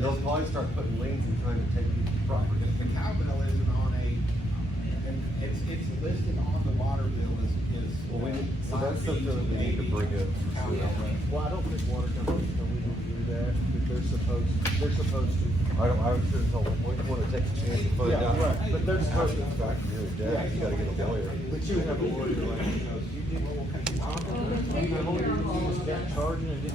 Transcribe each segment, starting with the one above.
they'll probably start putting liens and trying to take people's property. The cowbell isn't on a, and it's listed on the water bill as. Well, so that's something that we need to bring up. Well, I don't think water companies can legally do that, but they're supposed to. I was just told, we want to take a chance to find out. Right, but they're supposed to. Back to your dad, you gotta get a lawyer. But you have a lawyer like, you just can't charge it and just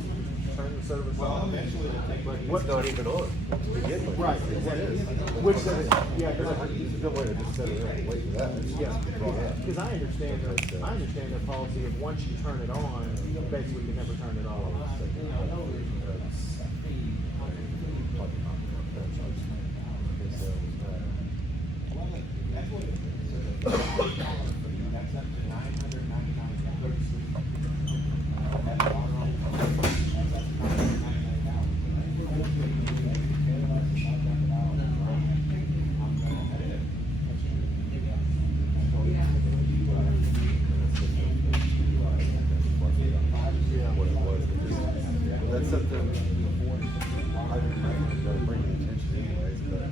turn the service Well, on. eventually it'll take. What's not even on to begin with. Right, What is? which is, yeah, There's no way to just sit around and wait for that. It's just yeah, get brought up. because I understand their policy of once you turn it on, basically you can never turn it off. Well, that's what it is. That's up to What it was. That's something I gotta bring to attention anyways, but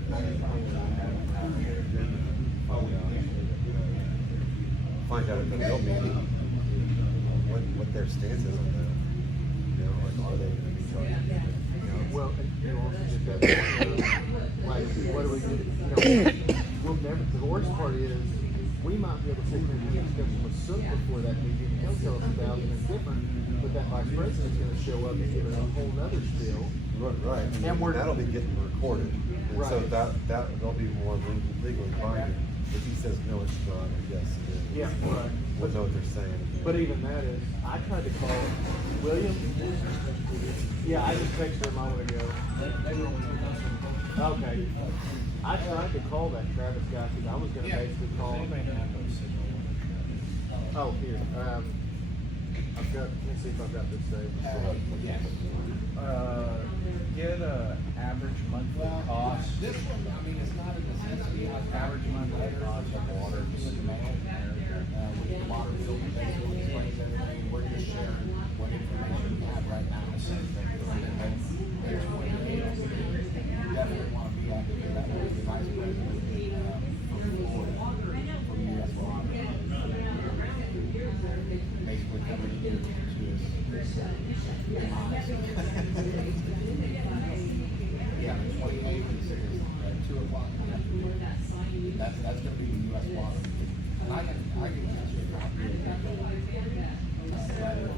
find out at the real meeting what their stance is on that. You know, like are they gonna be charged? Well, and you also just got, like, what do we do? You know, we'll never, the worst part is, we might be able to sit there and have a discussion with Sook before that meeting, and he'll tell us about it, and it's different, but that vice president's gonna show up and give it a whole nother spiel. Right, And we're- that'll be getting recorded, and so Right. that'll be more legally binding. If he says no, it's not, I guess it is. Yeah, right. We'll know what they're saying. But even that is, I tried to call William. Yeah, I just texted her a moment ago. Okay. I tried to call that Travis guy, because I was gonna basically call. Oh, here, I've got, let me see if I've got this saved. Get a average monthly cost. This one, I mean, it's not a necessity. Average monthly cost of water just in the mail. With the water bill, basically explains everything. We're just sharing what information we have right now. Here's what it is. Definitely want to be active in that with the vice president from US Water. Basically coming in to yeah, the 28th is at 2 o'clock. That's gonna be the US Water. And I can get you a copy of it. Letter.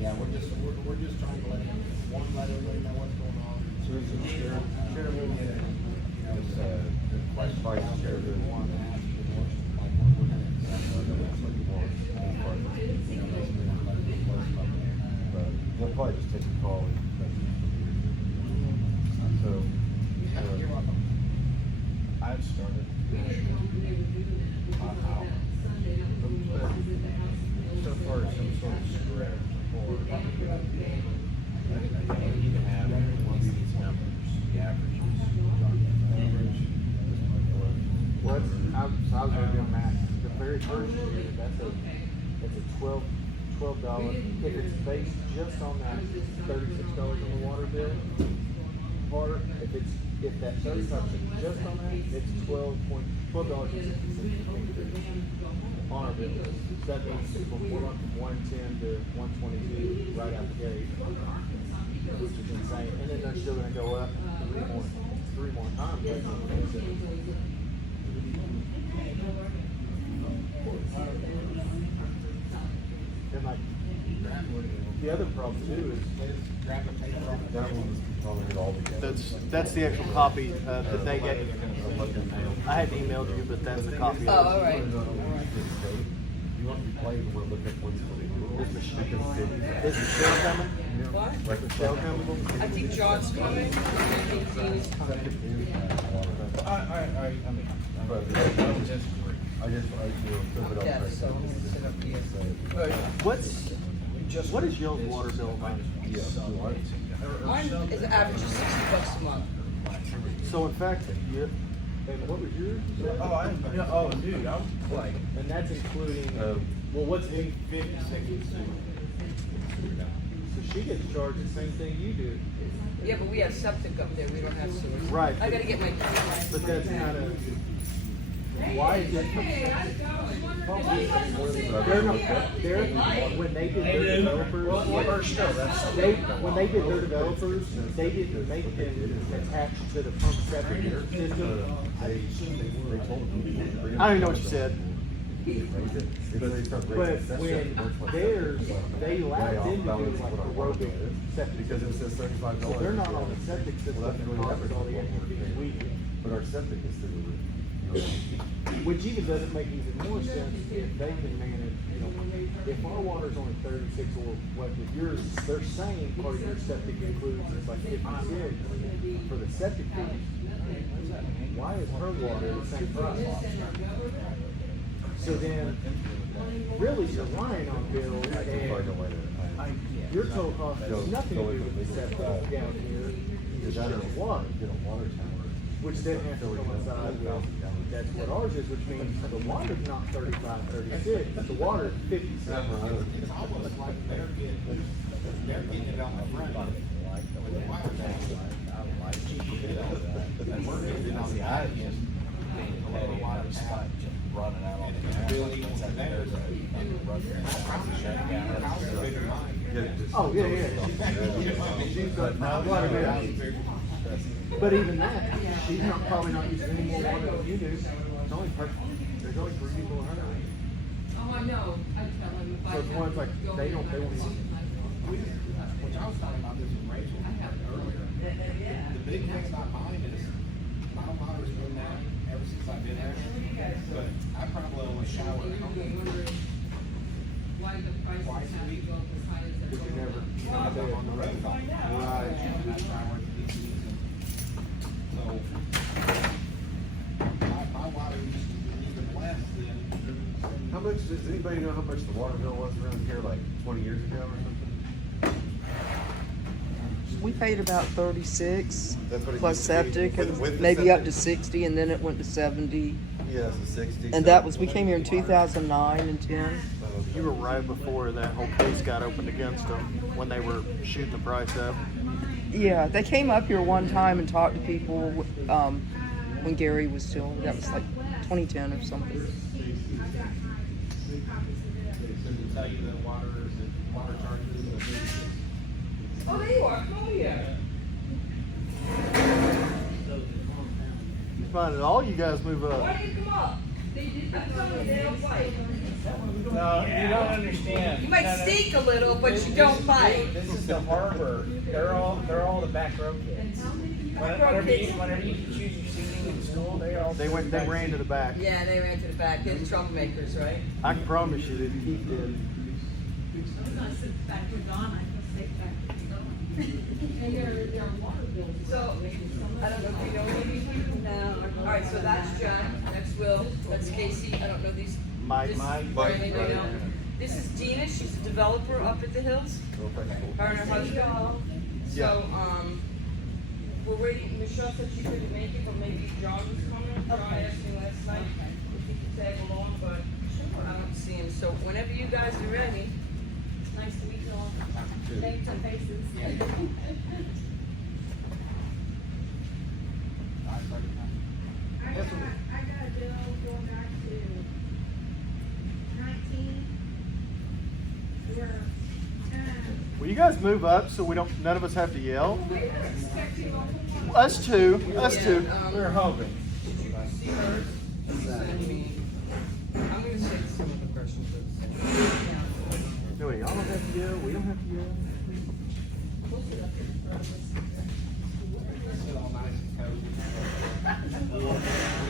Yeah, we're just trying to let everybody know what's going on. So is it chairman, is, the vice chair the one that has but they'll probably just take a call and so You're welcome. I've started. So far, some sort of spread for. I need to have one of these numbers, the averages. What, so I was gonna do math, the very first year, that's a $12, if it's based just on that $36 on the water bill, part, if that 35% just on that, it's $12.66 on our bill. So that means we're going from 110 to 122 right out the gate, which is insane. And then they're still gonna go up three more times. And like, the other problem too is, that one was probably it all together. that's the actual copy that they get. I had emailed you, but that's a copy. Oh, all right. You want to be playing, we'll look at ones for the rules. Is Michelle coming? What? Like Michelle coming? I think John's coming. I think he's coming. I just, put it up. Yeah, so I'm gonna set up the. What is y'all's water bill like? Mine is an average of $60 a month. So in fact, And what was yours? Oh, I, yeah, oh, dude, I was like, And that's including, well, what's in 56? So she gets charged the same thing you do. Yeah, but we have septic up there, we don't have sewers. Right. I gotta get my. But that's kind of, why is it? They're not, they're, when they did their developers, when they did their developers, they didn't make them attached to the pump septic system. I don't even know what you said. But when theirs, they allowed them to do like aerobic septic. Because it says $35. So they're not on the septic system Well, that's that really causes all the extra advertising. fees we do. But our septic is through the roof. Which even doesn't make even more sense if they can manage, you know, if our water's only 36 or what, if yours, they're saying part of your septic includes, it's like 56 for the septic fees. Why is her water the same price? So then, really, you're lying on bills I can find a and way to. your total cost has nothing to do with the septic down here. It's just water, Get a water tower. which then has to coincide with, that's what ours is, which means the water's not 35, 36, the water is 56. It's almost like they're getting it on the front. With the water tank. And we're getting it on the back end. A little water tap. Running out on And it's building from there. And I promise you, your house is bigger than mine. Oh, yeah, yeah. She's got water bill. But even that, she's not, probably not using any more water than you do. It's only, there's only 3 people in her house. Oh, I know, I tell him if I. So it's one's like, they don't, they won't. Which I was talking about this with Rachel earlier. The big thing about mine is my water's been down ever since I've been there. But I probably only shower Why the prices twice a have to week. go up as high as Because you they're never, going. you're not there on the road. Right. And I shower at the DCs and so my water used to be even less than. How much, does anybody know how much the water bill was around here like 20 years ago or something? We paid about 36 That's what it plus used to be. septic, and With the maybe up to septic? 60, and then it went to 70. Yeah, so 60. And that was, we came here in 2009 and 10. You were right before that whole case got opened against them, when they were shooting the price up. Yeah, they came up here one time and talked to people when Gary was still, that was like 2010 or something. Does it tell you the water charges? Oh, there you are, oh, yeah. Fine, and all you guys move up. Why do you come up? I'm telling you, they don't fight. no, you don't understand. You might stink a little, but you don't bite. This is the harbor. They're all the back row kids. Whenever you choose your seating in school, They ran to the back. Yeah, they ran to the back, they're the troublemakers, right? I can promise you that Keith did. So, I don't know if you know any of these people now. All right, so that's John, that's Will, that's Casey, I don't know these. Mike. This- Riley, they know. This is Dina, she's a developer up at the Hills, her and her husband. So, we're waiting, Michelle said she couldn't make it, but maybe John was coming. John asked me last night if he could tag along, but I don't see him. So whenever you guys are ready. Nice to meet you all. Thanks for faces. I got a bill going back to 19. Where, Will you guys move up so we don't, none of us have to yell? Us two, us two. We're hoping. Did you see hers? Send me. I'm gonna send some of the questions. No, y'all don't have to yell, we don't have to yell. Sit all nice and cozy. We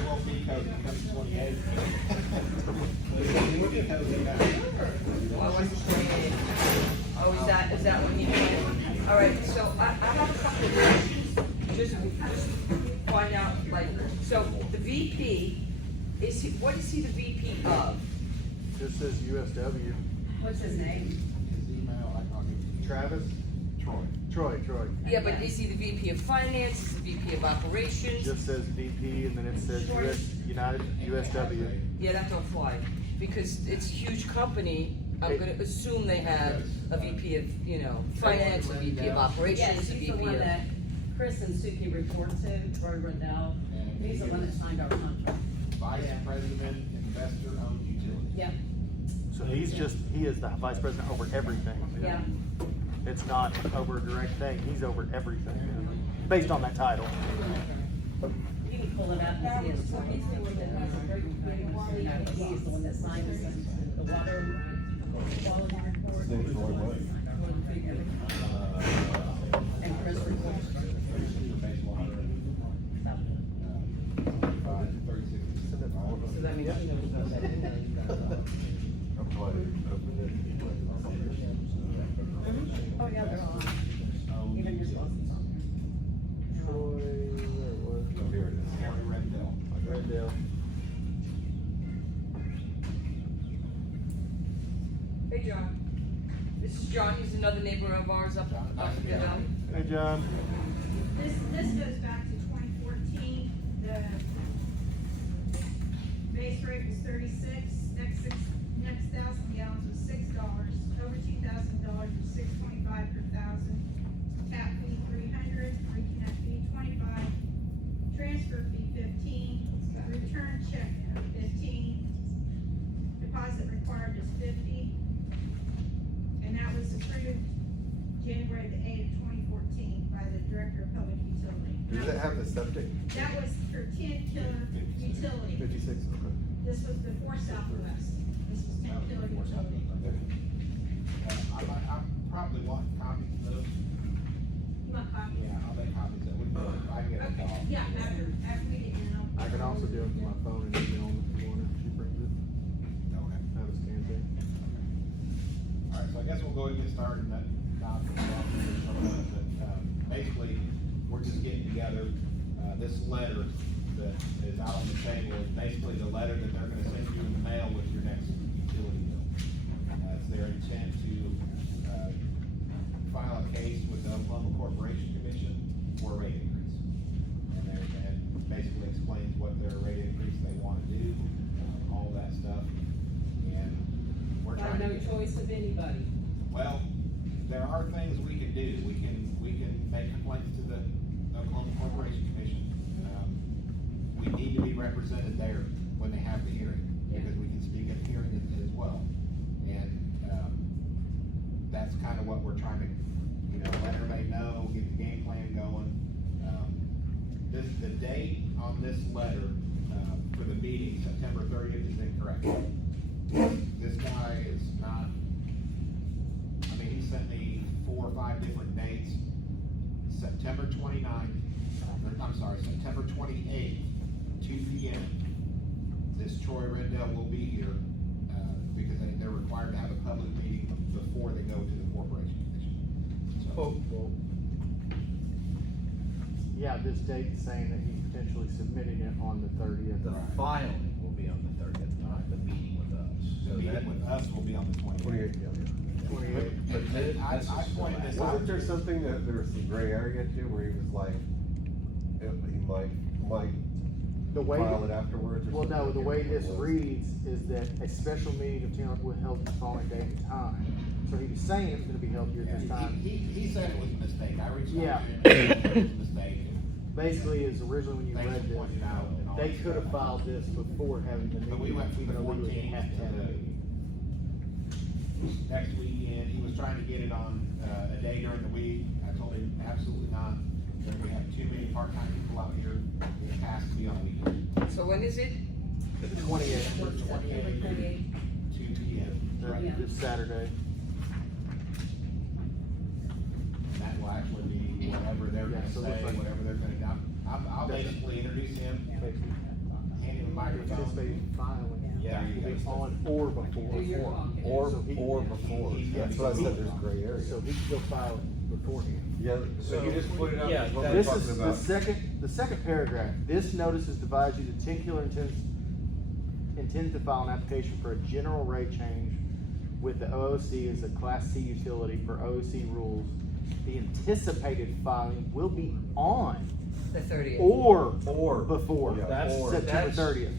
won't be cozy come 28. We'll get cozy now. Oh, it's 28. Oh, is that what you need? All right, so I have a couple of questions, just find out, like, so the VP, what is he the VP of? Just says USW. What's his name? His email, I'll give you. Travis? Troy. Troy. Yeah, but is he the VP of Finance, is he the VP of Operations? Just says VP and then it says USW. Yeah, that don't fly, because it's a huge company, I'm gonna assume they have a VP of, finance, a VP of Yes, operations, a he's the VP one of. that Chris and Suki report to, Troy Rendell. And He's the one that signed our contract. Vice President, Investor Owned Utility. Yep, So he is the vice president over everything. yeah. It's not over a direct thing, he's over everything, based on that title. You can pull it up and see his he's the one that has a very good he is the one that signed the water quality report. Name Troy what? And Chris reports. So that means he knows about that. I'm glad you opened it. Oh, yeah, they're on. Even your boss is on Troy, where it was? Oh, here it is. Harry Rendell. Rendell. Hey, John. This is John, he's another neighbor of ours up in the hill. Hey, John. This goes back to 2014, the base rate was 36, next 1,000 gallons was $6, over $2,000 was $6.25 per thousand, tap fee 300, reconnect fee 25, transfer fee 15, return check 15, deposit required is 50, and that was approved January the 8th of 2014 by the Director of Public Utility. Does it have the septic? That was for 10 killer utility. 56, okay. This was before Southwest. This was 10 killer utility. I probably want copies of those. You want copies? Yeah, I'll make copies of it. I can get a Okay, call. yeah, after we get, I can also do it from my phone and email them if you want, if she brings it. Okay. Have a scan thing. All right, so I guess we'll go ahead and get started, and basically, we're just getting together, this letter that is out on the table is basically the letter that they're gonna send you in the mail with your next utility bill. It's their intent to, file a case with the Oklahoma Corporation Commission for a rate increase. And basically explains what their rate increase they wanna do, all that stuff, and we're By trying to. no choice of anybody. Well, there are things we can do. We can make complaints to the Oklahoma Corporation Commission. We need to be represented there when they have the hearing, because we can speak at the hearing as well. And, that's kind of what we're trying to, let everybody know, get the game plan going. The date on this letter, for the meeting, September 30th, is incorrect. This guy is not, he sent me 4 or 5 different dates. September 29th, September 28th, 2 p.m. This Troy Rendell will be here, because they're required to have a public meeting before they go to the Corporation Commission. So, Yeah, this date's saying that he's potentially submitting it on the 30th. The filing will be on the 30th, not the meeting with us. the meeting with us will be on the 28th. 28, yeah. 28th. I pointed this out. Wasn't there something that there was some gray area to where he was like, he might The way, file it afterwards? Or well, no, something? the way this What was- reads is that a special meeting of town will held the following date and time. So he was saying it was gonna be held here at this time. He said it was a mistake. I reached Yeah. out to him, and it was a mistake. Basically, is originally when you Thanks read for this, pointing out and all they that could have stuff. filed this before having the meeting. But we went from the but legally they 14th have to to have a meeting. next weekend. He was trying to get it on, a day during the week. I told him absolutely not. We have too many part-time people out here. It has to be on a weekend. So when is it? The 28th, September 28th, 2 p.m. this Saturday. And that will actually be whatever they're Yeah, gonna so it say, looks like- whatever they're gonna do. I'll basically introduce him, hand him a microphone. Anticipating filing. Yeah. Will be on or before. Do your talking. Or So he- before. That's what I said, there's gray area. So he could go file it beforehand. Yeah, so you just put it up, Yeah, is what we're This talking is about. the second paragraph. This notice is advised you that 10 Killer intends to file an application for a general rate change with the OOC as a Class C utility for OOC rules the anticipated filing will be on The 30th. or before Yeah, That's- or- September that's- 30th.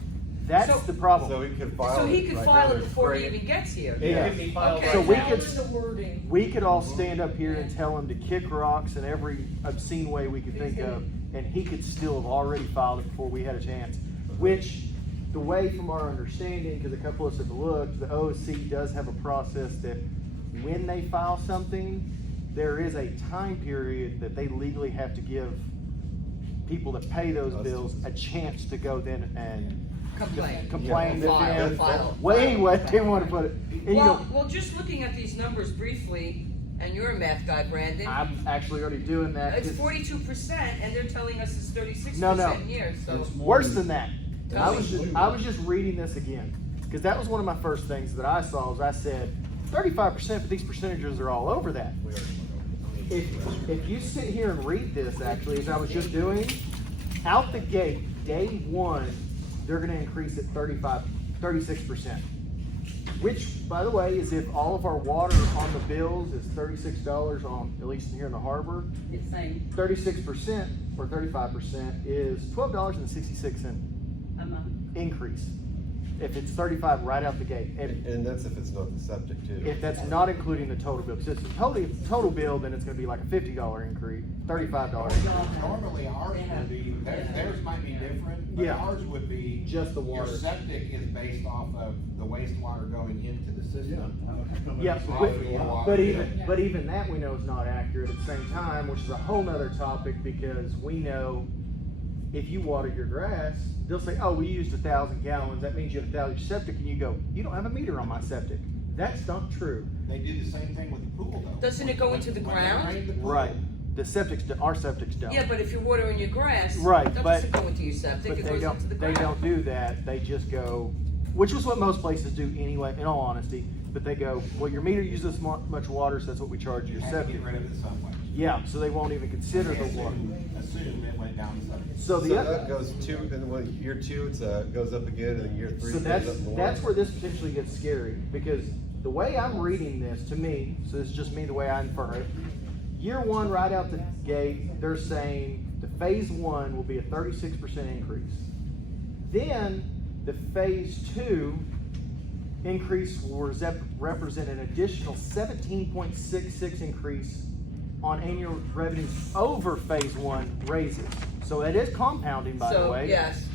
That's So- the problem. So he could file. So he it could right file there. it before he Right. even gets here. It Yeah. could be filed Okay, So right we now could- in the wording. We could all stand up here and tell him to kick rocks in every obscene way we could think of, and he could still have already filed it before we had a chance. Which, the way from our understanding, because a couple of us have looked, the OSC does have a process that when they file something, there is a time period that they legally have to give people that pay those bills a chance to go then and complain to File, them. file. Way, they want to put it. And you know, Well, just looking at these numbers briefly, and you're a math guy, Brandon. I'm actually already doing that. It's 'cause- 42%, and they're telling us it's 36% No. here, so. It's more Worse than that. And Tell I was just reading this again, because that was one of my first things that I saw, is I said, 35%, but these percentages are all over that. If you sit here and read this, actually, as I was just doing, out the gate, day one, they're gonna increase it 36%. Which, by the way, is if all of our water on the bills is $36 on, at least here in the harbor, It's saying 36% or 35% is $12.66 a month. increase. If it's 35 right out the gate. And that's if it's not the subject too. If that's not including the total bill, because if it's total bill, then it's gonna be like a $50 increase, $35 increase. Normally ours would be, theirs might be different, but Yeah. ours would be. Just the water. Your septic is based off of the wastewater going into the system. Yeah, But- but even that we know is not accurate at the same time, which is a whole nother topic, because we know if you water your grass, they'll say, oh, we used 1,000 gallons, that means you have 1,000 septic, and you go, you don't have a meter on my septic. That's not true. They do the same thing with the pool though. Doesn't it go into the When they ground? drain the pool, Right. The septics, our septics don't. Yeah, but if you're watering your grass, Right, that but- doesn't go into your septic, But it they goes don't, into the they ground. don't do that, they just go, which is what most places do anyway, in all honesty, but they go, well, your meter uses much water, so that's what we charge your You have to septic. get rid of it some way. Yeah, so they won't even consider They the water. assume it went down the septic. So So the that other, goes two, and then year two, it's goes up again, and then year three so goes that's, up more. that's where this potentially gets scary, because the way I'm reading this, to me, so this is just me, the way I infer it, year one, right out the gate, they're saying the phase one will be a 36% increase. Then, the phase two increase will represent an additional 17.66 increase on annual revenues over phase one raises. So that is compounding, by the So, way. yes.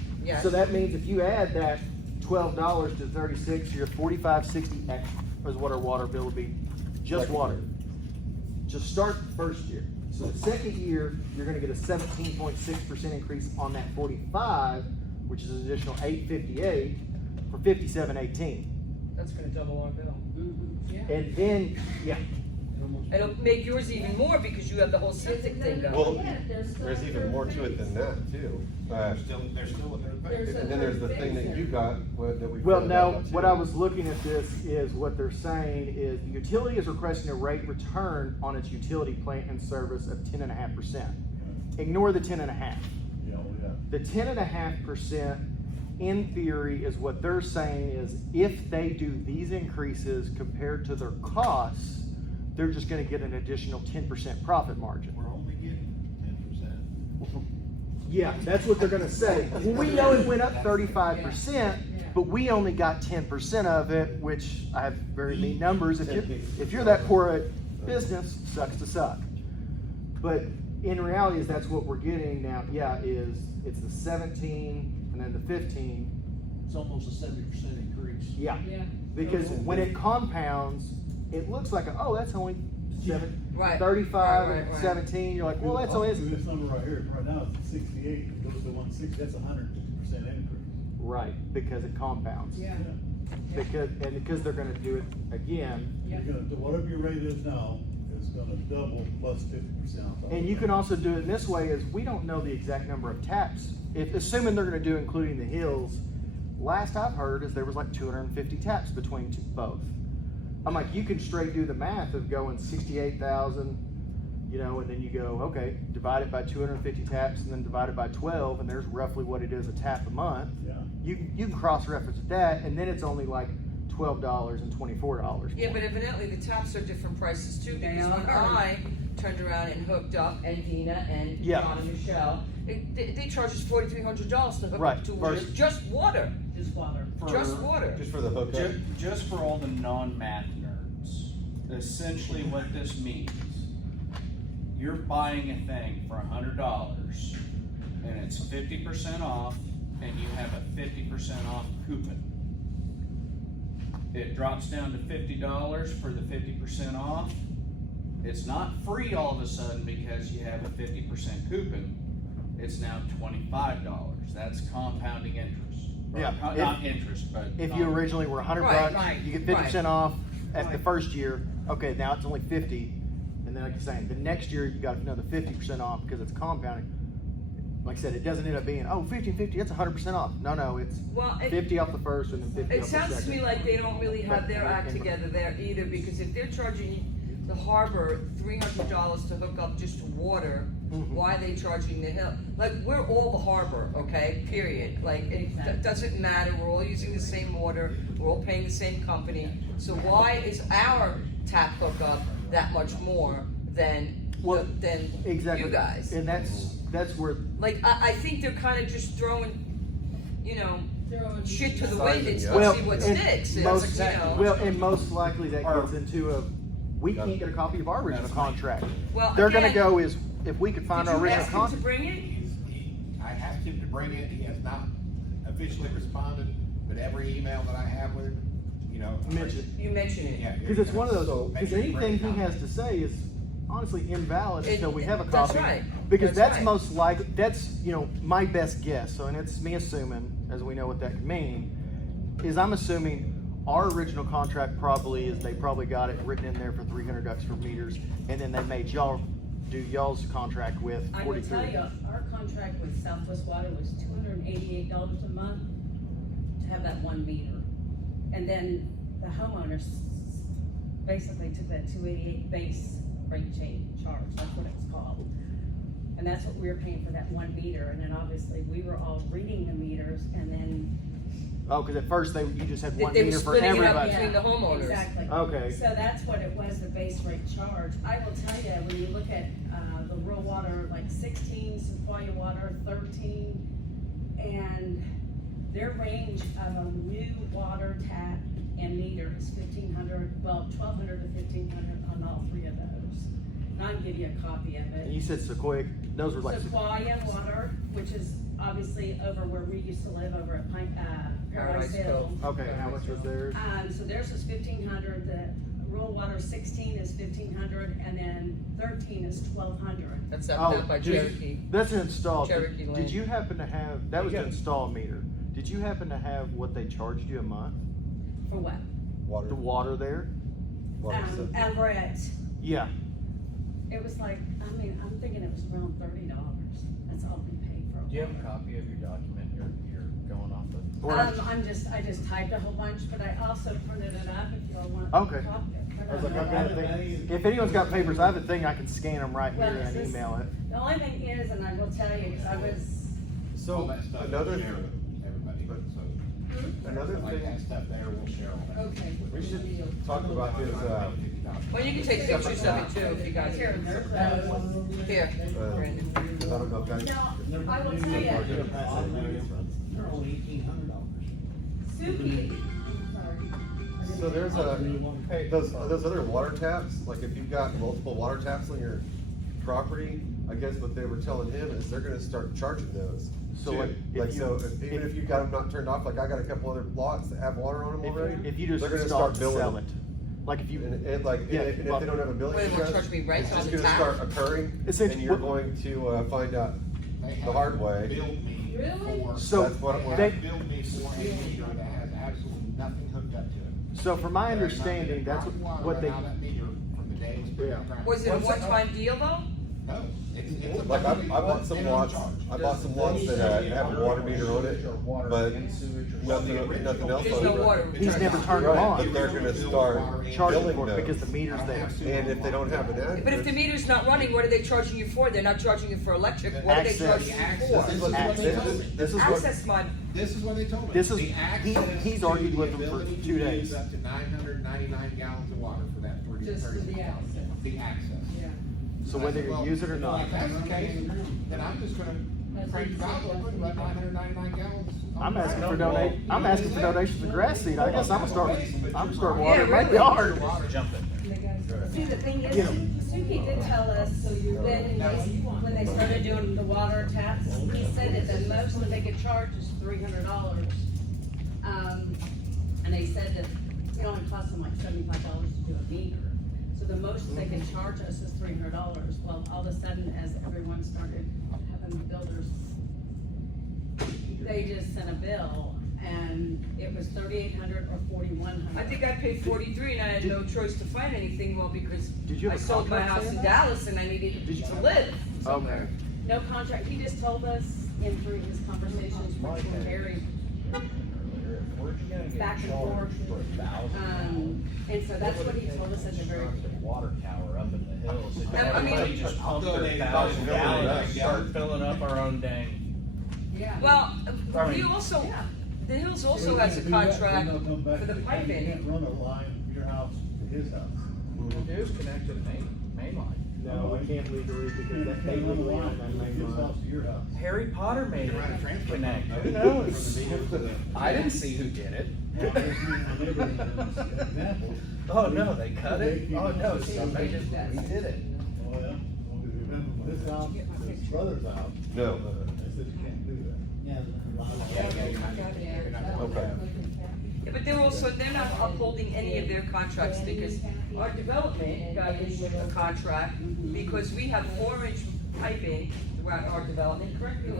So that means if you add that $12 to 36, you're $45.60 extra is what our water bill would be, just Second water. year. To start the first year. So the second year, you're gonna get a 17.6% increase on that 45, which is an additional $8.58 for $57.18. That's gonna double our bill. And then, yeah, It'll make yours even more because you have the whole septic thing going. Well, there's even more to it than that too. There's still a third phase. And then there's the thing that you got, that we. well, found now, out, too. what I was looking at this is what they're saying is the utility is requesting a rate return on its utility plant and service of 10.5%. Ignore the 10.5. The 10.5%, in theory, is what they're saying is if they do these increases compared to their costs, they're just gonna get an additional 10% profit margin. We're only getting 10%. Yeah, that's what they're gonna say. Well, we know it went up 35%, but we only got 10% of it, which I have very mean numbers. If you're that poor at business, sucks to suck. But in reality, is that's what we're getting now. Yeah, it's the 17 and then the 15. It's almost a 70% increase. Yeah, because when it compounds, it looks like, oh, that's only Right. 35 Right, and right. 17. You're like, well, that's only. This number right here, right now it's 68, it goes to 160, that's 150% increase. Right, because it compounds. Yeah. Because they're gonna do it again. You're gonna, whatever your rate is now, is gonna double plus 50% on top. And you can also do it in this way, is we don't know the exact number of taps. Assuming they're gonna do including the hills, last I've heard is there was like 250 taps between both. I'm like, you can straight do the math of going 68,000, and then you go, okay, divide it by 250 taps and then divide it by 12, and there's roughly what it is a tap a month. Yeah. You can cross-reference that, and then it's only like $12 and $24. Yeah, but evidently the taps are different prices too, because when I turned around and hooked up, and Dina and Yeah. John and Michelle, they charged us $4,300 to hook Right, up to water, versus- just water, Just water. just water. Just for the hookup. Just for all the non-math nerds, essentially what this means, you're buying a thing for $100 and it's 50% off and you have a 50% off coupon. It drops down to $50 for the 50% off. It's not free all of a sudden because you have a 50% coupon. It's now $25. That's compounding interest. Or Yeah, not interest, but. If you originally were $100, Right, you get 50% off at the Right. first year. Okay, now it's only 50, and then like you're saying, the next year you got another 50% off because it's compounding. Like I said, it doesn't end up being 50, that's 100% off. No, it's Well, 50 off the first and then 50 it off the sounds to second. me like they don't really have their act together there either, because if they're charging the harbor $300 to hook up just to water, why are they charging the hill? Like, we're all the harbor, okay, period. Like, it doesn't matter, we're all using the same water, we're all paying the same company. So why is our tap hookup that much more than, than Exactly. you guys? And that's where Like, I think they're kinda just throwing, shit to the wind and Well, see what and sticks. It's most, like, you know. well, and most likely that gets into we can't get a copy of our original That's right. contract. Well, They're gonna again, go is if we could find Did our you original ask him to contract. bring it? I asked him to bring it, he has not officially responded, but every email that I have with him, You mention it. Yeah. Because it's one of those, So, because make sure you bring anything it he up. has to say is honestly invalid until we have a That's copy. right. Because That's that's right. most likely, that's, my best guess, so, and it's me assuming, as we know what that could mean, is I'm assuming our original contract probably is they probably got it written in there for $300 for meters, and then they made y'all do y'all's contract with I will tell 43. you, our contract with Southwest Water was $288 a month to have that 1 meter. And then the homeowners basically took that 288 base rate change charge, that's what it was called. And that's what we were paying for that 1 meter, and then obviously we were all reading the meters, and then. Oh, because at first you just had one They were meter for splitting it up everybody. between the homeowners. Exactly. Okay. So that's what it was, the base rate charge. I will tell you, when you look at, the rural water, like 16, Sequoia Water, 13, and their range of a new water tap and meter is 1,500, well, 1,200 to 1,500 on all 3 of those. And I'll give you a copy of And it. you said Sequoia, those were like, Sequoia Water, which is obviously over where we used to live, over at Paradise Paradise Hill. Cove. okay, how much was theirs? So theirs is 1,500, the rural water 16 is 1,500, and then 13 is 1,200. That's up Oh, down by just- Cherokee. That's an installed. Cherokee Lane. Did you happen to have, that was the install meter. Did you happen to have what they charged you a month? For what? The water there? Over at, Yeah. it was like, I'm thinking it was around $30. That's all we paid for. Do you have a copy of your document you're going off of? Or- I just typed a whole bunch, but I also printed it up if y'all want. Okay. a copy. I was like, I've got a thing. If anyone's got papers, I have a thing I can scan them right here Well, and this- email it. The only thing is, and I will tell you, because I was, All So that stuff, another, we'll share with everybody, so. another Like that thing stuff there, we'll share all that. okay. we should talk about is, Well, you can take pictures of it too, if you guys. Here, there's those. Here, Brandon. I don't know, guys. No, I will tell you, They're only $1,800. Suki, sorry. So there's those other water taps, like if you've got multiple water taps on your property, I guess what they were telling him is they're gonna start charging those. So too. like, Like, even if you've got them not turned off, like I got a couple other lots that have water on them already. If you just they're gonna install start to billing sell them. it. Like if you, And like, Yeah, and if they don't have a billing Wait, they'll address, charge me right it's on just the gonna tap? start occurring, Essentially, and you're what- going to find out They the have hard way. billed me Really? for. So, That's what They they- have billed me for a meter that has absolutely nothing hooked up to it. so from my understanding, that's what they, Now that meter from the day it was put in the ground. Was it a one-time deal though? No, it's a. Like I bought some lots, that have a water meter on it, but nothing else There's on no it. water. He's never turned Right, them on. but they're gonna start Charging billing for it because those. the meter's there. And if they don't have an address. But if the meter's not running, what are they charging you for? They're not charging you for electric, what are they Access. charging you This is for? what they told me. This is what, Access mod, This is what they told me. This is- The he- access he's to argued the with them for ability 2 to days. use Up to 999 gallons of water for that 30. Just for the access. The access. so whether you use it or not. If that's the case, then I'm just gonna crank the valve open, let 999 gallons. I'm asking for donations of grass seed. I guess I'm gonna start Yeah, watering my really. yard. Jump in. See, the thing is, Get 'em. Suki did tell us that when they started doing the water taps, he said that the most that they could charge is $300. And they said that it only cost them like $75 to do a meter. So the most they could charge us is $300. Well, all of a sudden, as everyone started having the builders, they just sent a bill and it was $3,800 or $4,100. I think I paid 43 and I had no choice to find anything, well, because Did you I have a sold my contract house saying in that? Dallas and I needed Did you- to live Okay. somewhere. No contract, he just told us in through his conversations with Harry, Where'd you gonna get back and charged forth. for 1,000? And so that's what he told us at the very, Water tower up in the hills. If I mean- everybody just pumped their 1,000 gallons and start filling up our own dang. Well, I he mean- also, the Hills also has a contract for the You piping. can't run a line from your house to his house. It was connected to the main line. No, we can't legally because You they can't run a legally line own that from main his line. house to your house. Harry Potter made Right, it transfer. connect. Who For knows? the vehicle. I didn't see who did it. Well, I just use my neighbor as an example. Oh, no, they cut it? Oh, no, somebody just, we did it. Oh, yeah, well, remember from his house to his brother's house, No. they said you can't do that. Okay. Yeah, but they're not upholding any of their contracts because our development got issued a contract because we have 4-inch piping throughout our development, correct me if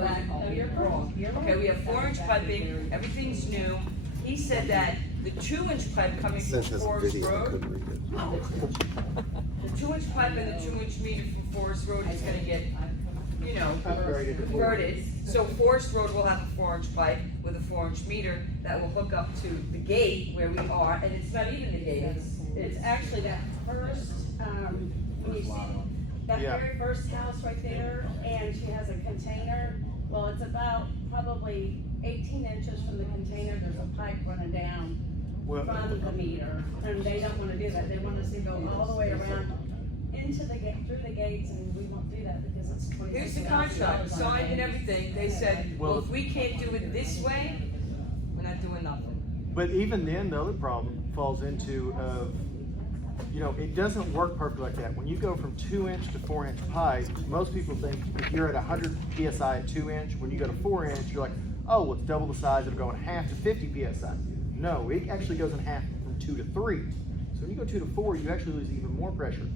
you're I'm wrong. correct. Okay, we have 4-inch piping, everything's new. He said that the 2-inch pipe coming from Sent us a Forest video, I Road, couldn't read it. the 2-inch pipe and the 2-inch meter from Forest Road is gonna get, converted. So Forest Road will have a 4-inch pipe with a 4-inch meter that will hook up to the gate where we are, and it's not even the gate, it's actually that first, when you see that Yeah. very first house right there, and she has a container. Well, it's about probably 18 inches from the container, there's a pipe running down Well, from the meter, and they don't wanna do that, they want us to go all the way around into the gate, through the gates, and we won't do that because it's Here's the $26,000 contract, on signed and it. everything, they said, well, Well- if we can't do it this way, we're not doing nothing. But even then, the other problem falls into, it doesn't work perfectly like that. When you go from 2-inch to 4-inch pipe, most people think if you're at 100 PSI at 2-inch, when you go to 4-inch, you're like, oh, well, it's double the size, it'll go in half to 50 PSI. No, it actually goes in half from 2 to 3. So when you go 2 to 4, you actually lose even more pressure.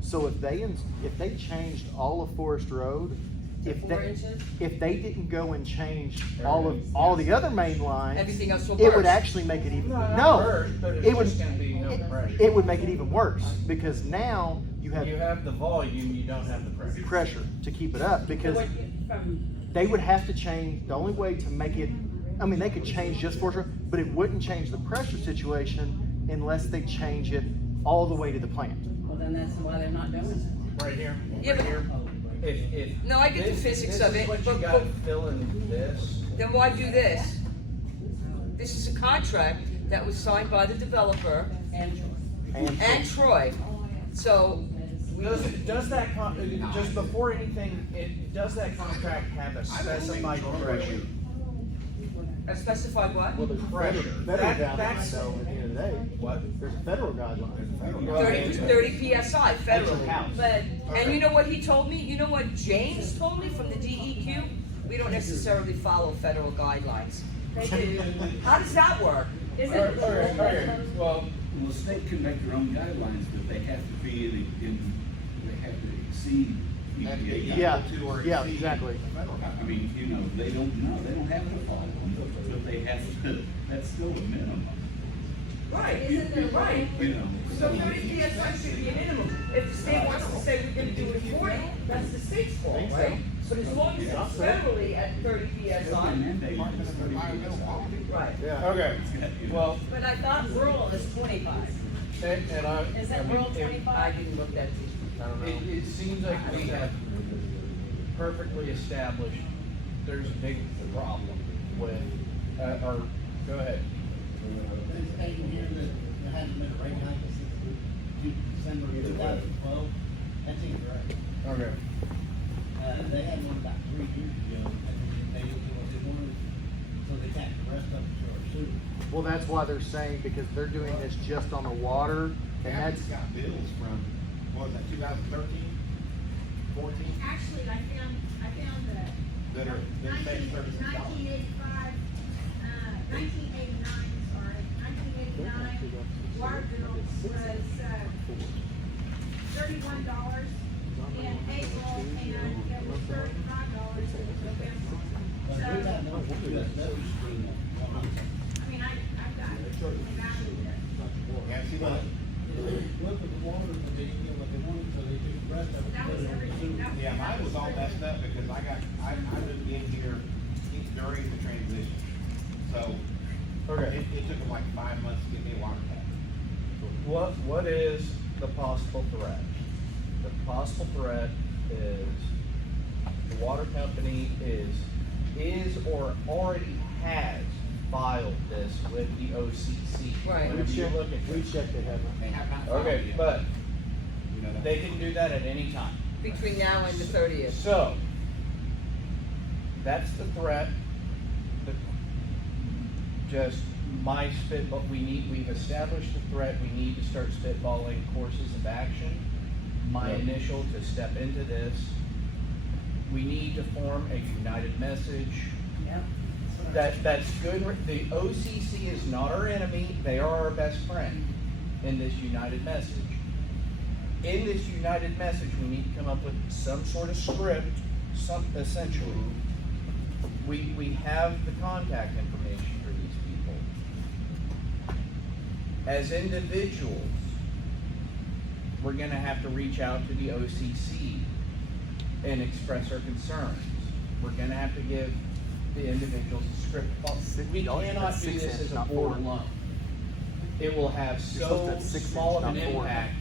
So if they changed all of Forest Road, To 4 inches? if they didn't go and change all the other main lines, Everything else will it would burst. actually make it even, Not no, worse, but it's it would, just gonna be no pressure. it would make it even worse, because now you You have have the volume, you don't have the pressure. pressure to keep it up, because So what- from they would have to change, the only way to make it, I mean, they could change just Forest Road, but it wouldn't change the pressure situation unless they change it all the way to the plant. Well, then that's why they're not doing it. Right here, Yeah, right but- here. If. No, I get the this- physics this of is it, what you but- got filling this. Then why do this? This is a contract that was signed by the developer and Troy. So, Does that just before anything, does that contract have a specified pressure? I specified what? Well, there's Pressure. federal guidelines That's- though, at the end of the day. What? There's federal guidelines. 30 PSI federal. That's your house. But, and you know what he told me? You know what James told me from the DEQ? We don't necessarily follow federal guidelines. They do. How does that work? Is All right, well, Well, the state can make their own guidelines, but they have to be they have to exceed EPA. Yeah, exactly. I mean, they don't have to follow them, but they have to, that's still a minimum. Right, isn't that right? You know. So 30 PSI should be a minimum. If the state wants to say we're gonna do it 40, that's the state's fault, right? But as long as it's federally at 30 PSI. Right. Yeah. Okay, well, But I thought rural is 25. and I. Is that I mean, rural if- 25? didn't look that deep. I don't know. It seems like we have perfectly established, there's a big problem with, or, go ahead. There's a thing here that there hasn't been a rate hike since December 2012. That seems right. Okay. They had one about 3 years ago, and they didn't do what they wanted, so they tacked the rest of it to our sewer. Well, that's why they're saying, because they're doing this just on the water, and that's, It's got bills from, what was that, 2013, 14? Actually, I found That are, that say $36. 1985, 1989, sorry, 1989, water bill was, $31 in April, and it was $35 in November. But So, we got no USW screen up. I mean, I've got it evaluated. Yeah, see, look at the water, but they didn't get what they wanted, so they took the rest of it. That was everything. That was- Yeah, mine was all messed up because I moved in here during the transition. So, Okay. it took them like 5 months to get me a water tap. What is the possible threat? The possible threat is the water company is or already has filed this with the OCC. Right. Whenever you look at we this. checked it, haven't They have not filed Okay, yet. but You know that. they can do that at any time. Between now and the 30th. So, that's the threat. The, just my spitball, we've established the threat, we need to start spitballing courses of action. My initial to step into this, we need to form a united message. Yep. That's good, the OCC is not our enemy, they are our best friend in this united message. In this united message, we need to come up with some sort of script, essentially. We have the contact information for these people. As individuals, we're gonna have to reach out to the OCC and express our concerns. We're gonna have to give the individuals a script. We cannot do this as a board alone. It will have so small of an impact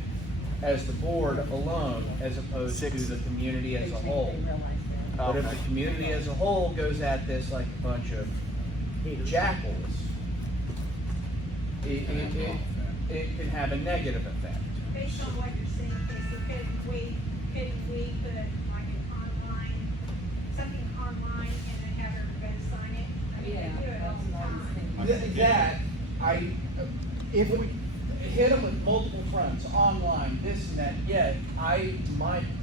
as the board alone, as opposed to the community as a whole. But if the community as a whole goes at this like a bunch of jackals, it can have a negative effect. Based on what you're saying, okay, so couldn't we put like an online, something online and then have everybody sign it? I mean, they do it all the time. If we hit them with multiple fronts, online, this and that, yet, my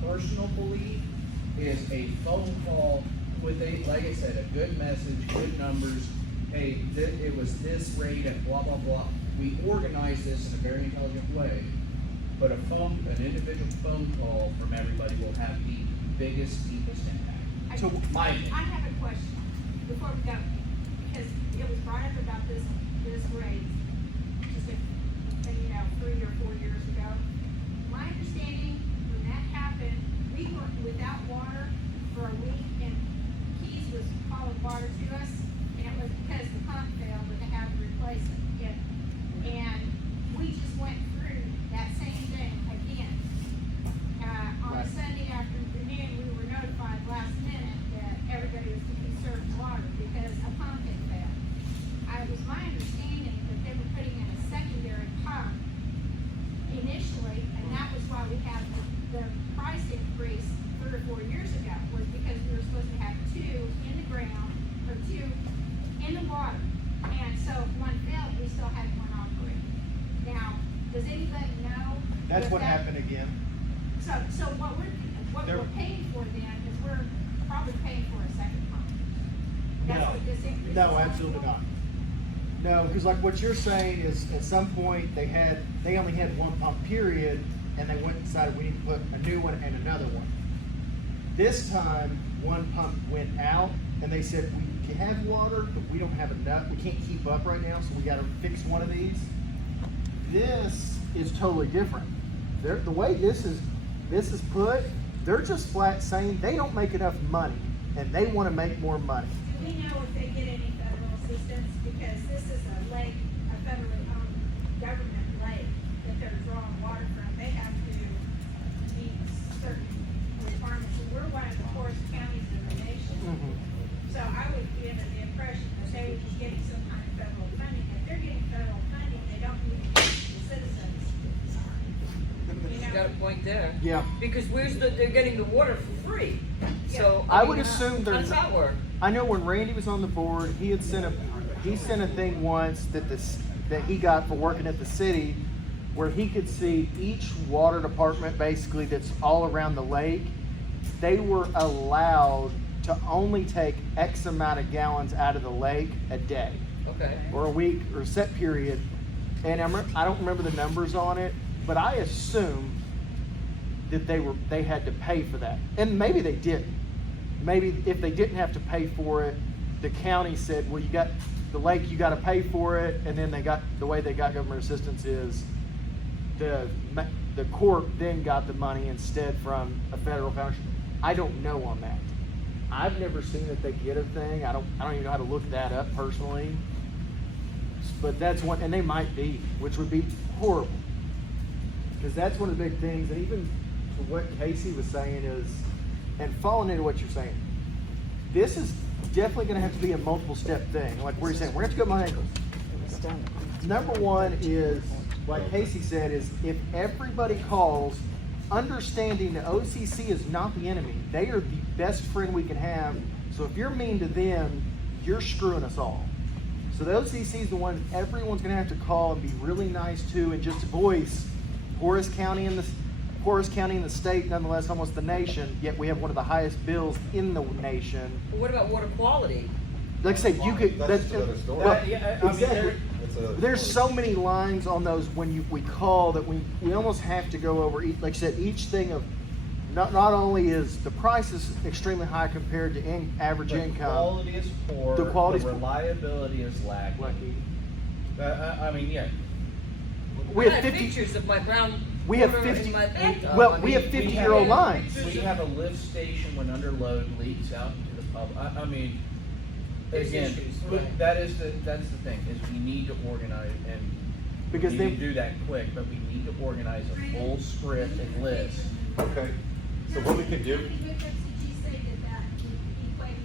personal belief is a phone call with like I said, a good message, good numbers, hey, it was this rate and blah, blah, blah. We organize this in a very intelligent way, but an individual phone call from everybody will have the deepest impact. So, My I opinion. have a question before we go, because it was brought up about this rate, just 3 or 4 years ago. My understanding, when that happened, we were without water for a week, and Keys was hauling water to us, and it was because the pump failed, and they had to replace it. And we just went through that same thing again. On Sunday afternoon, we were notified last minute that everybody was to be served water because a pump had failed. It was my understanding that they were putting in a secondary pump initially, and that was why we had the price increase 3 or 4 years ago, was because we were supposed to have 2 in the ground, or 2 in the water. And so if one failed, we still had one operating. Now, does anybody know? That's if what that- happened again. So what we're paying for then is we're probably paying for a second pump. That's what this increase is. No, absolutely not. No, because like what you're saying is, at some point, they only had one pump period, and they went and decided we need to put a new one and another one. This time, one pump went out, and they said, we can have water, but we don't have enough, we can't keep up right now, so we gotta fix one of these. This is totally different. The way this is put, they're just flat saying they don't make enough money and they want to make more money. Do we know if they get any federal assistance? Because this is a lake, a federally owned government lake that they're drawing water from. They have to meet certain requirements. And we're one of the poorest counties in the nation. So I would be under the impression that they would be getting some kind of federal funding. If they're getting federal funding, they don't need to give the citizens. You You got a know? point there. Yeah. Because they're getting the water for free. So I mean, would assume how there's. does that work? I know when Randy was on the board, he sent a thing once that he got for working at the city, where he could see each water department basically that's all around the lake. They were allowed to only take X amount of gallons out of the lake a day, Okay. or a week, or a set period. And I don't remember the numbers on it, but I assume that they had to pay for that, and maybe they didn't. Maybe if they didn't have to pay for it, the county said, well, you got the lake, you got to pay for it, and then the way they got government assistance is the court then got the money instead from a federal foundation. I don't know on that. I've never seen that they get a thing. I don't even know how to look that up personally. But that's one, and they might be, which would be horrible. Because that's one of the big things, and even to what Casey was saying is, and following into what you're saying, this is definitely going to have to be a multiple step thing. Like where you're saying, we're going to go my angles. Number one is, like Casey said, is if everybody calls, understanding that OCC is not the enemy. They are the best friend we can have. So if you're mean to them, you're screwing us all. So the OCC is the one everyone's going to have to call and be really nice to, and just voice poorest county in the state, nonetheless almost the nation. Yet we have one of the highest bills in the nation. But what about water quality? Like I said, you could. That's another story. Well, Yeah, I mean, exactly. That's another There's story. so many lines on those when we call that we almost have to go over. Like I said, each thing of not only is the price is extremely high compared to average The income. quality is poor. The quality's the poor. reliability is lacking. I mean, yeah. We I have had 50. pictures of my brown We have water 50 in my bathtub. Well, I we mean, have 50-year-old lines. We have a lift station when under load leaks out into the public. I mean, There's again, issues, but right. that's the thing, is we need to organize, and Because we they- need to do that quick, but we need to organize a full script and list. Okay, so what we could do, How many hookups did you say that equated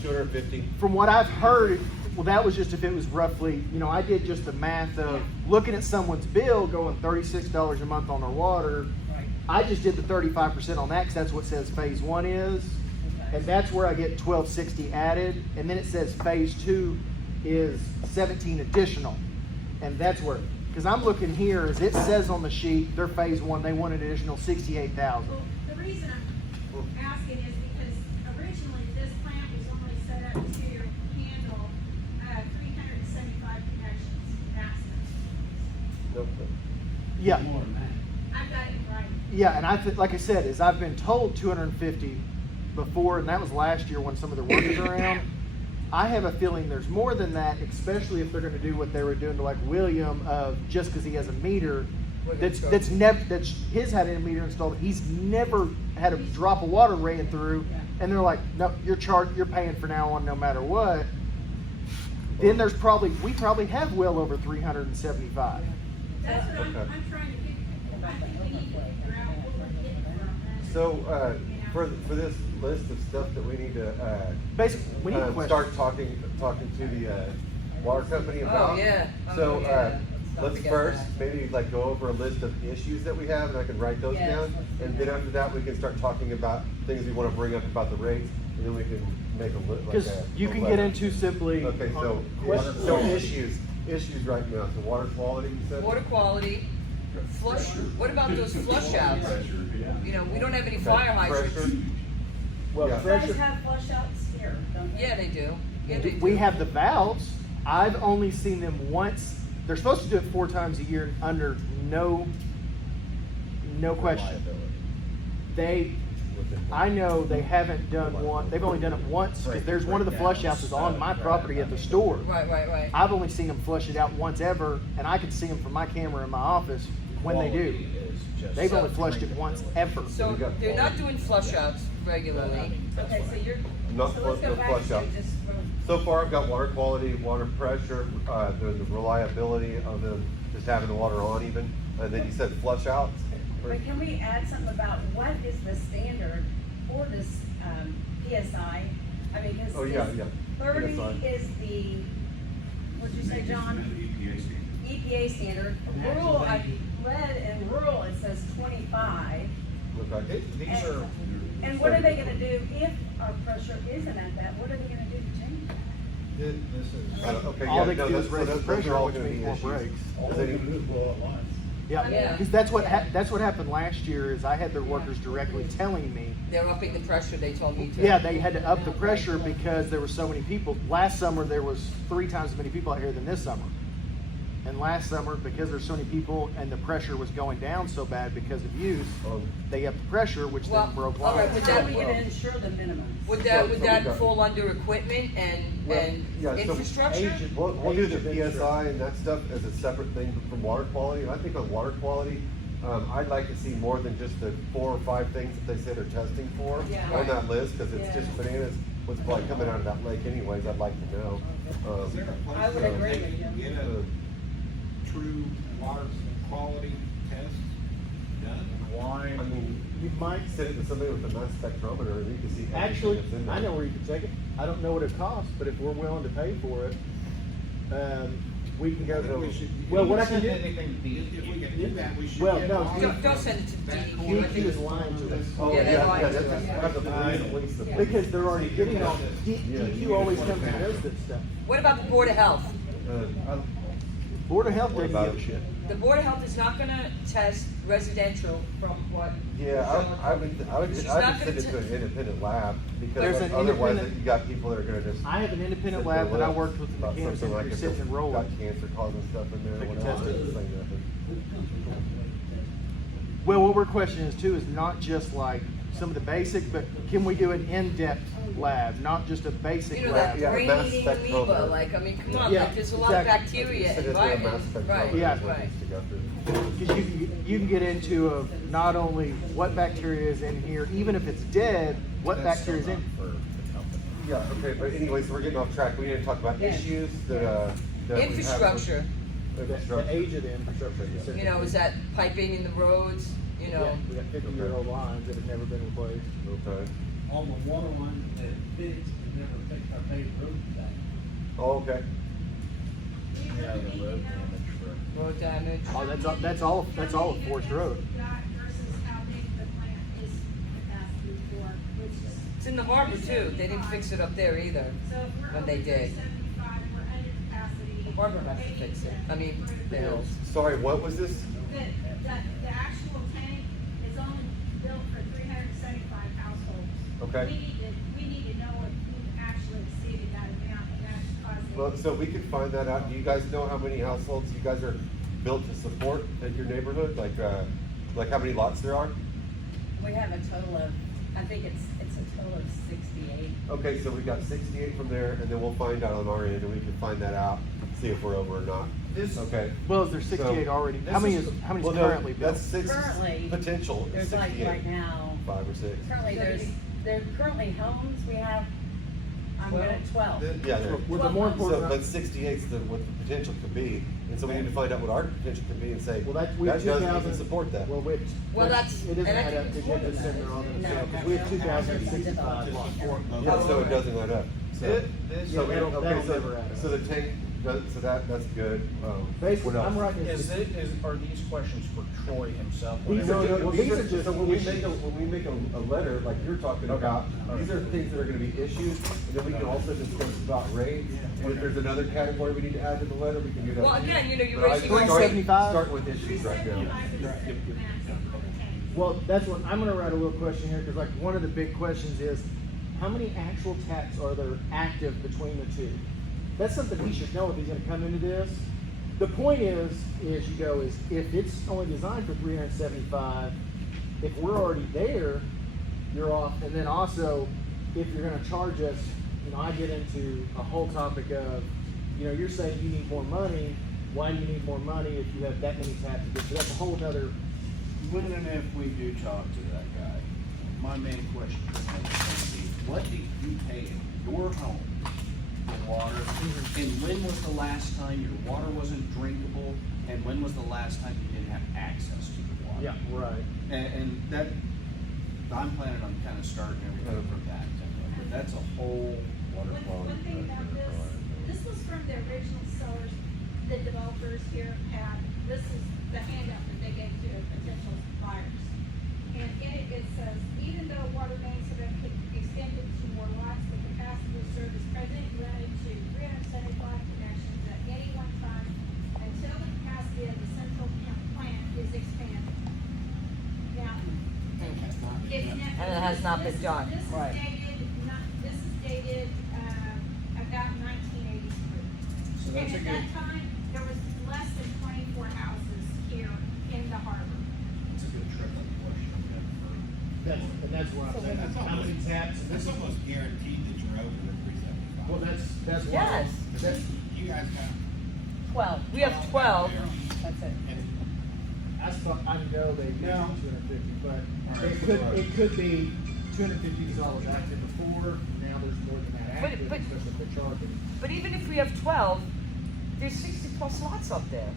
to? 250. From what I've heard, well, that was just if it was roughly, I did just the math of looking at someone's bill going $36 a month on their water. Right. I just did the 35% on that because that's what says phase 1 is. And that's where I get $12.60 added. And then it says phase 2 is 17 additional. And that's where, because I'm looking here, as it says on the sheet, their phase 1, they want an additional 68,000. Well, the reason I'm asking is because originally this plant was only set up to handle 375 connections, massive. Nope. Yeah. More than that. I've got it right. Yeah, and like I said, is I've been told 250 before, and that was last year when some of the workers are around. I have a feeling there's more than that, especially if they're going to do what they were doing to like William, of just because he has a meter that's his had a meter installed. He's never had a drop of water ran through, and they're like, no, you're paying for now on no matter what. Then we probably have well over 375. That's what Okay. I'm trying to figure, I think we need to figure out what we're getting from this. So, for this list of stuff that we need to, Basically, we need questions. start talking to the, water company about. Oh, yeah. So, yeah. let's Forget first that. maybe like go over a list of issues that we have, and I can write those Yes, down. let's do And then after that, we can start talking about things we wanna bring up about the rates, and then we can make a list, like Because a. you a can letter. get into simply. Okay, so, issues right now, so water quality, you said? Water quality, flush, what about those flush outs? We don't have any fire hydrants. Pressure? Well, Yeah. You pressure. guys have flush outs here, don't you? Yeah, they do. Yeah, they do. We have the valves. I've only seen them once. They're supposed to do it 4 times a year under no question. Reliability. They I know they haven't done one, they've only done it once, because there's one of the flush outs is on my property at the store. Right. I've only seen them flush it out once ever, and I can see them from my camera in my office when they do. They've only flushed it once ever. So they're not doing flush outs regularly. Okay, so you're, Not so let's no go back flush to out. just from, So far, I've got water quality, water pressure, the reliability of the, just having the water on even, and then you said flush out. but can we add something about what is the standard for this, PSI? I mean, cause Oh, yeah, this yeah. 30 PSI. is the, what'd you say, John? EPA standard. EPA standard. Rural, I read in rural, it says 25. Okay. These are, And what are they gonna do if our pressure isn't at that? What are they gonna do to change that? this is. Okay, All yeah, they no, can do is those- raise those- the those are pressure, all which gonna be means more issues. breaks. All they do is blow at lines. Yeah, Yeah. because that's what happened last year, is I had their workers directly telling me, They're upping the pressure, they told me to. yeah, they had to up the pressure because there were so many people. Last summer, there was 3 times as many people out here than this summer. And last summer, because there's so many people and the pressure was going down so bad because of use, they upped the pressure, which Well, then broke all right, lines. but How that- are we gonna ensure the minimums? Would So that we got- fall under equipment and Yeah, so infrastructure? We'll do the PSI and that stuff as a separate thing from water quality, and I think on water quality, I'd like to see more than just the 4 or 5 things that they say they're testing for Yeah. on that list, cause it's Yeah. just bananas what's probably coming out of that lake anyways, I'd like to know. Is there a place I would where agree they with can you. get a true water quality test done? Why? I mean, You might, send it to somebody with a mass spectrometer and you can see actually, everything that's in there. I know where you can take it. I don't know what it costs, but if we're willing to pay for it, we can go We to, should- well, what I send can do. anything to DEQ. If we can do that, we should. Well, get no, all Don't send it to that DEQ. DEQ is lying to us. Oh, Yeah, yeah, they're lying yeah, to that's, us. that's the police, police, the police. Because they're already getting on, Yeah, DEQ always comes and does this stuff. What about the Board of Health? Board of Health What doesn't about give a it? shit. The Board of Health is not gonna test residential from what? Yeah, I would She's send not it gonna to an independent lab, There's because an otherwise independent- you got people that are gonna just. I have an independent sit lab there that I with worked with in about Kansas something City, like if sitting it's and rolling. got cancer causing stuff in there, They can whatever, test it. it's like nothing. Well, what we're questioning is too, is not just like some of the basic, but can we do an in-depth lab, not just a basic You know, lab? that Yeah, brain mass eating spectrometer. amoeba, like, I mean, come on, Yeah, like, there's a lot of exactly. bacteria Sit in there, environment, mass spectrometer right, Yeah. is what right. needs to go through. Because you can get into not only what bacteria is in here, even if it's dead, what bacteria is in. Yeah, okay, but anyways, we're getting off track, we need to talk about Yes. issues that we have. Infrastructure, The age of the infrastructure. you know, is that piping in the roads, you Yeah, know? we got 50-year-old lines that have never been replaced. Okay. On the water line that fixed and never fixed our paved road back. Oh, okay. Road damage. Oh, that's all of Forest Road. Versus how big the plant is capacity for, which is. It's in the harbor too, they didn't fix it up there either. So if we're when over they did. 375 and we're under capacity. The harbor has to fix it, I mean, the hills. Sorry, what was this? The actual tank is only built for 375 households. Okay. We need to know if we've actually exceeded that amount, and that's causing. Well, so we could find that out. Do you guys know how many households you guys are built to support at your neighborhood? Like how many lots there are? We have a total of, I think it's a total of 68. Okay, so we got 68 from there, and then we'll find out on our end, and we can find that out, see if we're over or not. Okay. Well, is there 68 So, already? How many is Well, no, currently built? That's 6 Currently, potential. is There's like 68. right now, 5 or 6. currently there currently homes, we have, I'm good at 12. Yeah, there. With the more important, So, but 68 is what the potential could be, and so we need to find out what our potential could be and say, well, that's, that we have doesn't 2000. even support that. Well, wait. Well, that's- It doesn't and I add think up, it's because you have to more send than their own, No, because we have 2,065 lots. Yeah, so it doesn't add up. So, This- so, that'll okay, so, never add up. so the tank, so that's good. Basically, what else? I'm writing Is are these questions for Troy himself? These These are are ju- just, well, these these are are just so when we issues. make a letter like you're talking about, these are things that are gonna be issues, and then we can also discuss about rates. And if there's another category we need to add to the letter, we can do that. Well, too. again, you know, you're But I raising think our- 75? Start with issues right now. Well, that's what, I'm gonna write a little question here, because like, one of the big questions is, how many actual taps are there active between the two? That's something he should know if he's gonna come into this. The point is if it's only designed for 375, if we're already there, you're off. And then also, if you're gonna charge us, you know, I get into a whole topic of, you know, you're saying you need more money. Why do you need more money if you have that many taps to do? So that's a whole nother. Even if we do talk to that guy, my main question is going to be, what did you pay in your home for water? And when was the last time your water wasn't drinkable? And when was the last time you didn't have access to the water? Yeah, right. And that, I'm planning on kind of starting everything from that. But that's a whole water quality. One thing about this was from the original sellers, the developers here had, this is the handout that they gave to potential buyers. And in it says, even though water mains have been extended to more lots, the capacity to serve is presently limited to 375 connections at any one time until the capacity of the central plant is expanded. Now, it's not. And it has not been done. This Right. is dated, about 1983. So that's a And good. at that time, there was less than 24 houses here in the harbor. It's a good trickle question. That's what I'm saying. That's How many almost- taps? That's almost guaranteed that you're over the 375. Well, that's why. Yes. That's, You guys got. 12. We have 12. That's it. And I know they do No. 250, but it could be $250 active before. Now there's more than that But- active, but- especially if they're charging. But even if we have 12, there's 60 plus lots up there.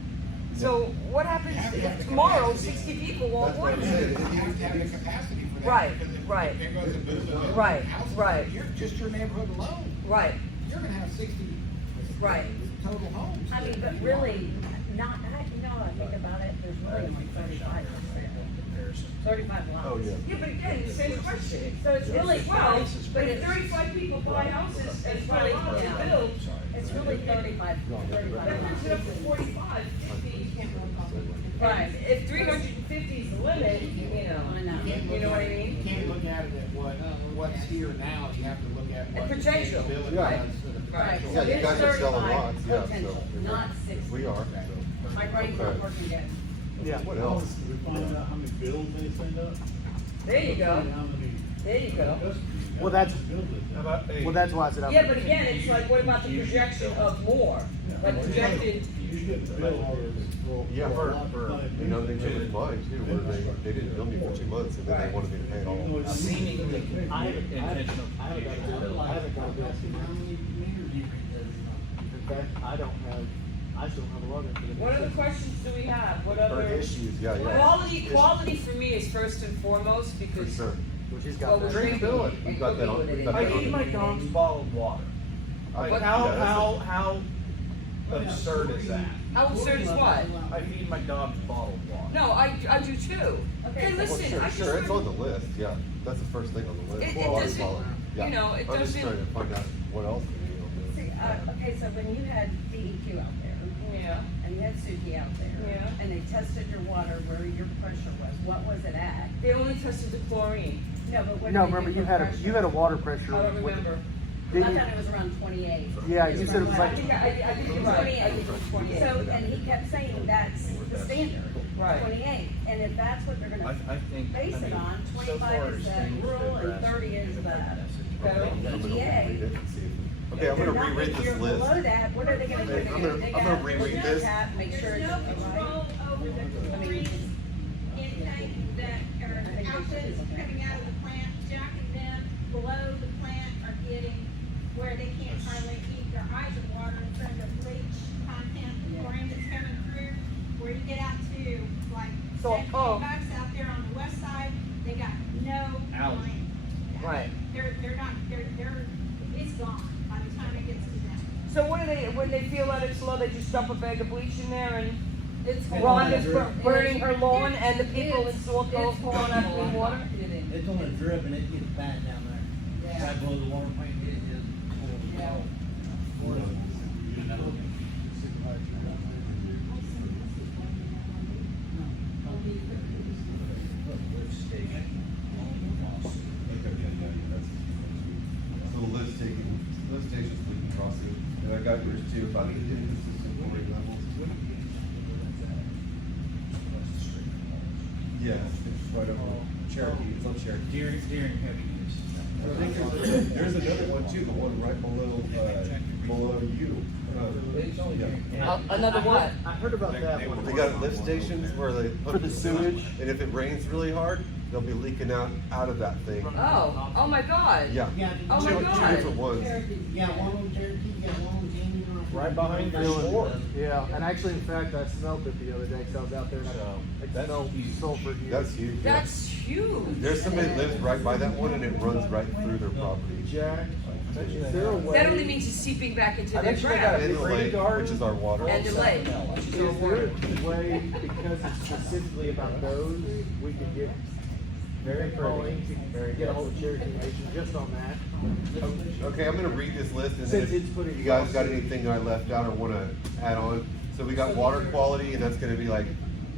So what happens You have to have if the tomorrow capacity. 60 people won't That's what want I'm it? saying. you have to have the capacity for that. Right, because if right. There goes a business. Right, houses, right. You're just your neighborhood alone. Right, You're gonna have 60. Right. Total homes. I mean, but really, not, you know, I think about it, there's really only 35. 35 lots. Oh, yeah. yeah, but again, same question. So it's really 12, but if 35 people buy houses and It's buy really, lots to yeah. build, It's really 35 that brings it up to lots. 45, 50. Right. If 350 is the limit, you know. I know. You know what I mean? You can't look at it at what's here now, you have to look at what. At potential. sustainability Yeah. does to the Right. potential. Yeah, you It's guys are selling 35 lots, yeah, so. potential, not 60. We are, so. My brain's not Okay. working yet. Yeah. What else? We find out how many bills they send up. There you go. How many There you go. customers you got. Well, that's- Bills they send. Well, that's why I said I'm. Yeah, but again, it's like, what about the projection of more? Like projected, You get the bill for. Yeah, a lot for, of money. you know, they changed mine too, where they didn't bill me for 2 months and then they wanted me to pay it all. Seemingly I haven't got a intentional. bill. I haven't got a bill. In fact, I don't have, I still don't have a login for the. what other questions do we have? What Or other? issues, yeah, yeah. Quality for me is first and foremost For because. sure. Which he's Well, got we're that. drinkability. We've got that on, we've got I that on. need my dog's bottled water. Like, But how absurd is that? How absurd is what? I feed my dog's bottled water. No, I do too. Hey, Well, listen, sure, I just. sure, it's on the list, yeah, that's the first thing on the list. It Water doesn't- quality. Yeah. you know, it I'm just doesn't- trying to find out what else we need on this. See, okay, so when you had DEQ out there, Yeah. and you had Suki out there, Yeah. and they tested your water where your pressure was, what was it at? They only tested the chlorine. No, but what No, did they remember do you for had pressure? you had a water pressure. I don't with- remember. I Didn't you? thought it was around 28. Yeah, you said it was I like. think I think you're right. I think it was 28. So, and he kept saying that's the standard, Right. 28, and if that's what they're I gonna think. base it on, so 25 far is as the things rural that and 30 is the Okay, I'm gonna reread EPA. it and see if, okay, I'm If they're gonna not- reread if this you're list. below that, what are they gonna do? They're I'm gonna gonna- dig I'm gonna out, reread look this. at, make sure There's it's no right. control over the chlorine intake that are outputs coming out of the plant. Jack and them below the plant are getting where they can't hardly keep their eyes of water from the bleach content, the chlorine that's coming through. Where you get out to like So, 17 oh. bucks out there on the west side, they got no Ouch. line. Right. They're not, it's gone by the time it gets to them. So what do they, when they feel that it's low, they just dump a bag of bleach in there and It's Rhonda's burning her lawn and the people in Sauk Cove pulling out clean water? It's on a drip and it gets bad down there. Right below the water plant, it just. So lift stations, leaking crossing, and I got yours too, about the inconsistent chlorine levels. Yeah, it's right over Cherokee, it's on Cherokee. During heavy use. I think there's another one too, the one right below you. Another what? I heard about that one. They got lift stations where they For the sewage? and if it rains really hard, they'll be leaking out of that thing. Oh my God. Yeah. Oh my Two God. different ones. Yeah, one on Cherokee, got one on Canyon. Right behind the store. Yeah, and actually, in fact, I smelled it the other day because I was out there and I smelled sulfur here. That's huge. Yeah. That's huge. There's somebody that lives right by that one and it runs right through their property. Jack, is there a way? That only means it's seeping back into I their bet you they got ground. And the lake, garden. which is our water. And the lake, which is our Is there water. a way, because it's specifically about those, we could get very calling to get a hold of Cherokee Nation just on that? Okay, I'm gonna read this list and Since then it's putting if you guys got lawsuit. anything I left out or wanna add on. So we got water quality and that's gonna be like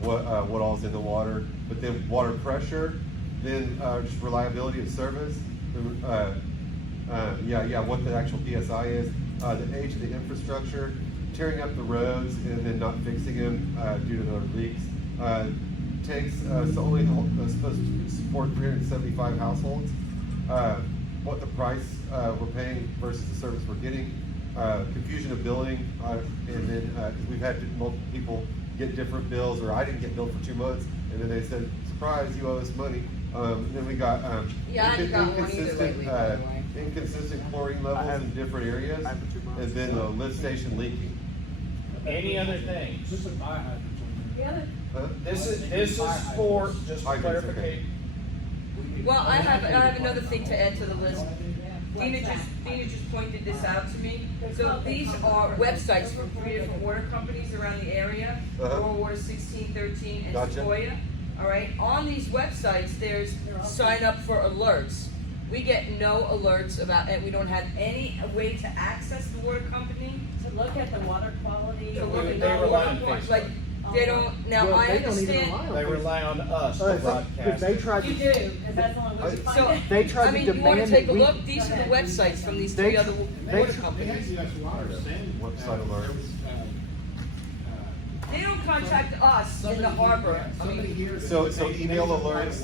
what all's in the water, but then water pressure, then just reliability of service, what the actual PSI is, the age of the infrastructure, tearing up the roads and then not fixing them due to the leaks. Tanks only supposed to support 375 households. What the price we're paying versus the service we're getting. Confusion of billing, and then 'cause we've had multiple people get different bills, or I didn't get billed for 2 months, and then they said, "Surprise, you owe us money." And then we got Yeah, I haven't got one either lately, by the way. inconsistent chlorine levels in different areas, I haven't 2 months. and then the lift station leaking. Any other things? Just a fire hydrant. Huh? This is for, just for Hydrants, okay. clarification. Well, I have another thing to add to the list. Dina just pointed this out to me. So these are websites from 3 different water companies around the area. Rural Water 1613 and Gotcha. Sequoia. All right, on these websites, there's sign up for alerts. We get no alerts about, and we don't have any way to access the water company. To look at the water quality. To look at They the rely water on quality, Facebook. like, they don't, now Well, I they don't even understand. rely on They Facebook. rely on us to If broadcast. they tried You to, do, because that's the only way you So, find it. They tried I to mean, you wanna demand take a that we- look, these are the websites from these They 3 other they- water They companies. had US Water send. Website alerts. They don't contact us in the harbor. I mean, So email alerts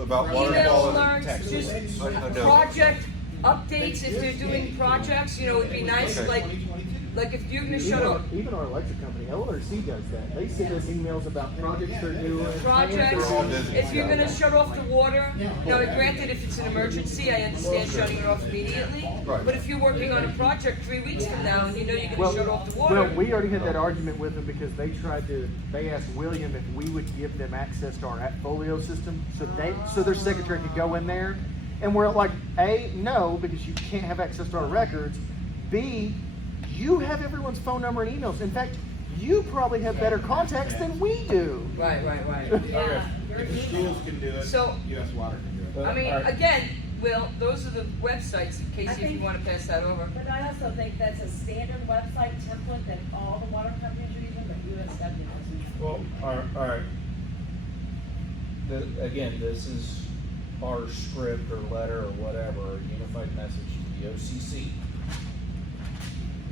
about water email quality. alerts, just I know. project updates if they're doing projects, you know, it'd be nice, Okay. like if you're gonna shut off even our electric company, LRC does that. They send us emails about projects they're doing. projects, We're all busy. if you're gonna shut off the water, now granted, if it's an emergency, I understand shutting it off immediately. Right. But if you're working on a project 3 weeks from now and you know you're Well, gonna shut off the well, water. we already had that argument with them because they asked William if we would give them access to our folio system, so their secretary could go in there. And we're like, A, no, because you can't have access to our records. B, you have everyone's phone number and emails. In fact, you probably have better contacts than we do. Right. Yeah. If the schools can do it, So- US Water can do it. I mean, Alright. again, Will, those are the websites, I Casey, if you think- wanna pass that over. But I also think that's a standard website template that all the water companies are using, but USW doesn't. Well, alright. Again, this is our script or letter or whatever, or unified message to the OCC.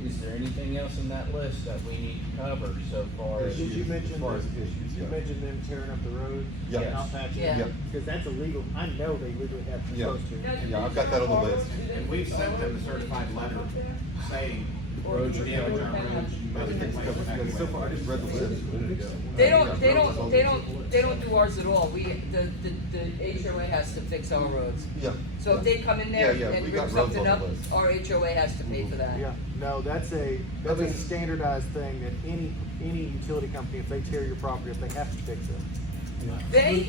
Is there anything else in that list that we need to cover so far as? Did you mention As far as that- issues, You yeah. mentioned them tearing up the road? Yeah. and Not patching Yeah. it? Yep. Because that's illegal. I know they legally have to, Yeah. supposed to. Yeah, I've got that on the list. And we've sent them a certified letter saying, Roads are damage covered. our roads, you must Everything's replace covered. them Yeah, so far, I just read the list a minute ago. They don't do ours at all. The HOA has to fix our roads. Yeah. So if they come in there Yeah, and we rip got roads something on up, the list. our HOA has to pay for that. Yeah, no, that's a standardized thing that any utility company, if they tear your property up, they have to fix it. They,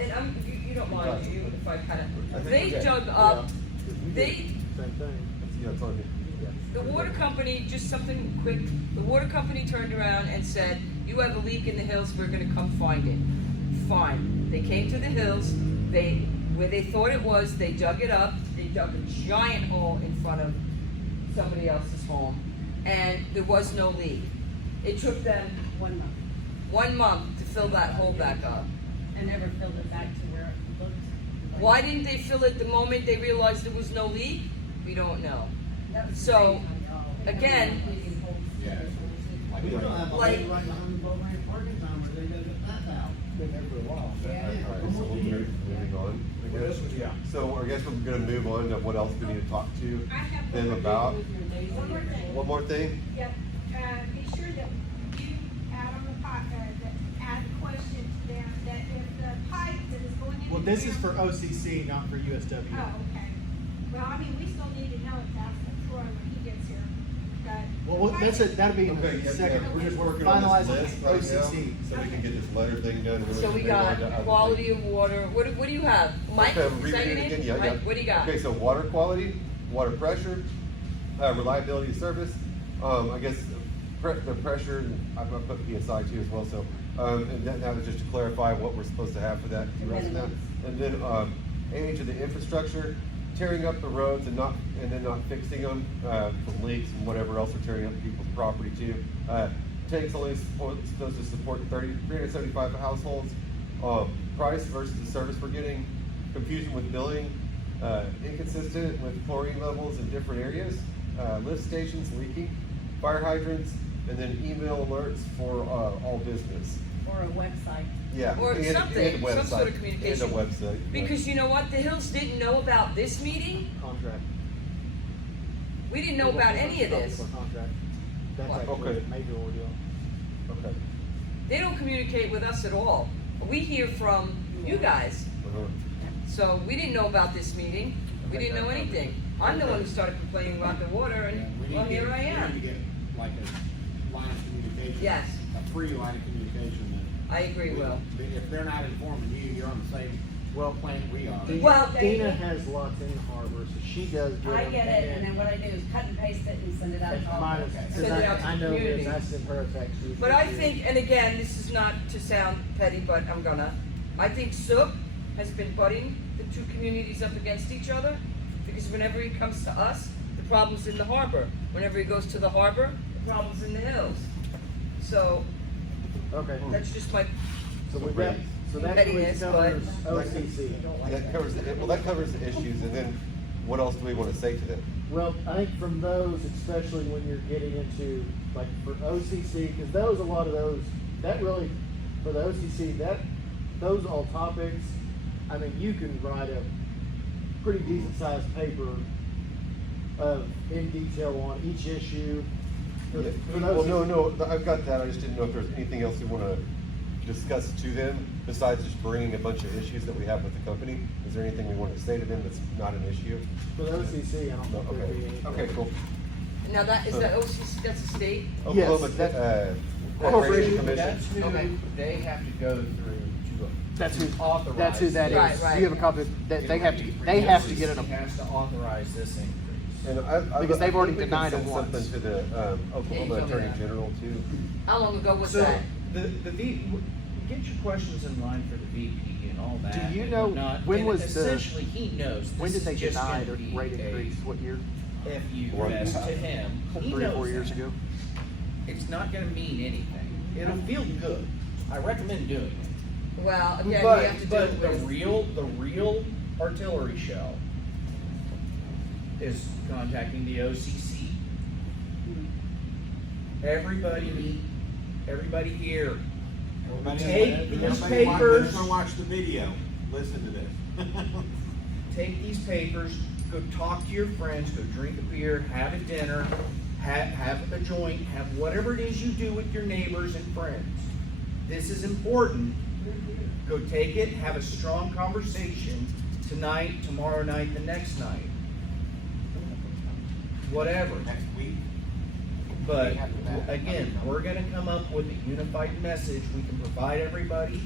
and you don't mind, do you, if I I kinda, think they we're dug up, We did they, the Same thing. Yeah, it's on here. the water company, just something quick, the water company turned around and said, you have a leak in the hills, we're gonna come find it. Fine, they came to the hills, where they thought it was, they dug it up, they dug a giant hole in front of somebody else's home, and there was no leak. It took them 1 month. 1 month to fill that hole back up. And never filled it back to where it looked. like- Why didn't they fill it the moment they realized there was no leak? We don't know. That was So, crazy on y'all. again- Yeah. We don't have a Like- lady right behind the boat ramp parking time where they gotta get that out. for a while. Alright, so we'll move, moving on, I Well, guess. this was, yeah. So I guess we're gonna move on to what else we need to talk to I have them about. one more thing. One more thing, Yep, be sure that you add on the add the question to them, that if the pipe that is going in. Well, this is for OCC, not for USW. Oh, okay. Well, I mean, we still need to know it to ask Troy when he gets here, but. Well, that's it, that'll be in okay, the yeah, second. we're just working on Finalize this list right now, OCC. so we can get this letter thing done. and then So we can move on to got other quality things. of water, what do you have? Mike, Okay, is that read your it name? again, yeah, Mike, yeah. what do you got? Okay, so water quality, water pressure, reliability of service, I guess the pressure, I put PSI too as well, so, and that was just to clarify what we're supposed to have for that, the rest of that. And then, age of the infrastructure, tearing up the roads and then not fixing them, from leaks and whatever else are tearing up people's property too. Tank's only supposed to support 375 households. Price versus the service we're getting, confusion with billing, inconsistent with chlorine levels in different areas, lift stations leaking, fire hydrants, and then email alerts for all business. Or a website. Yeah. Or and something, some website, sort of communication. And a website. Because you know what, the Hills didn't know about this meeting, Contract. we didn't know about any of this. Contract. That's What? actually Okay. a major ordeal. Okay. They don't communicate with us at all. We hear from you guys, Uh-huh. so we didn't know about this meeting, we didn't know anything. I'm the one who started complaining about the water, Yeah, and, we need well, to get- here I We need to am. get like a line of communication. Yes. A free line of communication that. I agree, Will. If they're not informing you, you're on the same plane we are. Well, Dina has lots in the harbor, so she does get I them. get it, and then what I do is cut and paste it and send it out to all. Mine the- is, Send cause it out to I know community. this, I send her a text. usually But I too. think, and again, this is not to sound petty, but I'm gonna, I think Sook has been butting the two communities up against each other, because whenever he comes to us, the problem's in the harbor. Whenever he goes to the harbor, the problem's in the hills. So, Okay, that's just my, so we got, so that Pettiness, covers OCC. That covers that covers the issues, and then what else do we want to say to them? Well, I think from those, especially when you're getting into, like, for OCC, because those, a lot of those, that really, for the OCC, those all topics, I mean, you can write a pretty decent sized paper in detail on each issue. For Well, those. no, I've got that. I just didn't know if there's anything else we want to discuss to them besides just bringing a bunch of issues that we have with the company. Is there anything we want to say to them that's not an issue? For the OCC, I don't No, think there'd be anything. okay, cool. now that, is that OCC, that's a state? Yes, Oklahoma, that- Corporation Commission. That's who Okay. they have to go through to That's who, authorize. that's who that is. Right, right. You have a copy, that they have to get an, He has to authorize this increase. And I Because they've already think we can denied send it once. something to the Oklahoma Yeah, you Attorney told me that. General too. How long ago was So, that? get your questions in line for the VP and all that. Do you and know whatnot, when and was the- essentially, he knows when this did they is just deny gonna the be rate a increase? What year? FU One. fest to him. He 3 or 4 knows years that. ago? It's not gonna mean anything. It'll feel good. I recommend doing it. Well, again, we have to do But it the with, real artillery shell is contacting the OCC. Everybody here, take these papers, Just gonna watch the video, listen to this. take these papers, go talk to your friends, go drink a beer, have a dinner, have a joint, have whatever it is you do with your neighbors and friends. This is important. Go take it, have a strong conversation tonight, tomorrow night, the next night. Whatever. Next week. But again, we're gonna come up with a unified message we can provide everybody,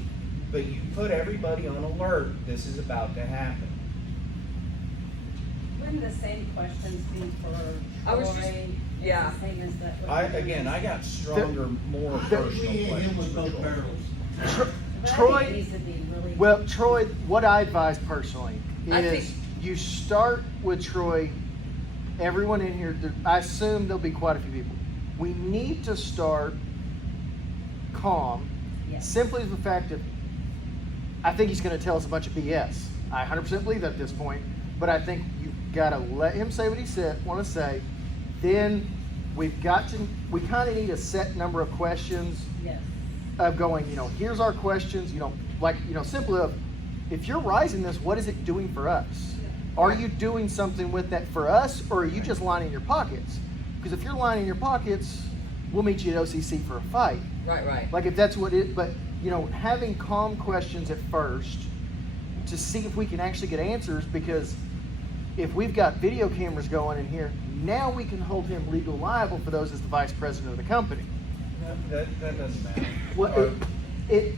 but you put everybody on alert, this is about to happen. Wouldn't the same questions be for I was just- Troy? yeah. The same as that. I got stronger, more personal questions for Troy. But I Troy, think these would be really. well, Troy, what I advise personally I is think- you start with Troy, everyone in here, I assume there'll be quite a few people. We need to start calm, Yes. simply as the fact that I think he's gonna tell us a bunch of BS. I 100% believe that at this point, but I think you've gotta let him say what he wanna say. Then we kinda need a set number of questions Yes. of going, here's our questions, like, simply of, if you're rising this, what is it doing for us? Are you doing something with that for us, or are you just lining your pockets? Because if you're lining your pockets, we'll meet you at OCC for a fight. Right. Like if that's what it, but having calm questions at first to see if we can actually get answers, because if we've got video cameras going in here, now we can hold him legal liable for those as the vice president of the company. That doesn't matter. Well, it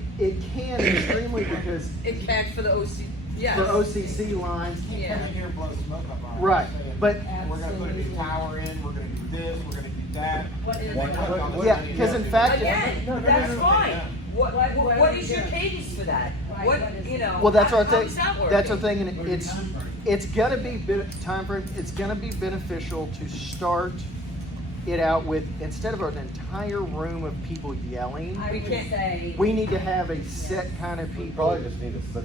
can extremely, because It can for the OC, yes. for OCC lines, Come in here and blow smoke up our ass. Right, saying, but- we're gonna put a new tower in, we're gonna do this, we're gonna do that. What is We're it? gonna put all this Yeah, money 'cause in into fact- it. Again, that's fine. Yeah. What What is your do? cadence for that? Right, What, what is you it? know? well, that's how our thing. is that That's our working? thing, and it's gonna be time frame. It's gonna be beneficial to start it out with, instead of an entire room of people yelling, I We would can't- say. we need to have a set kind of We people. probably just need to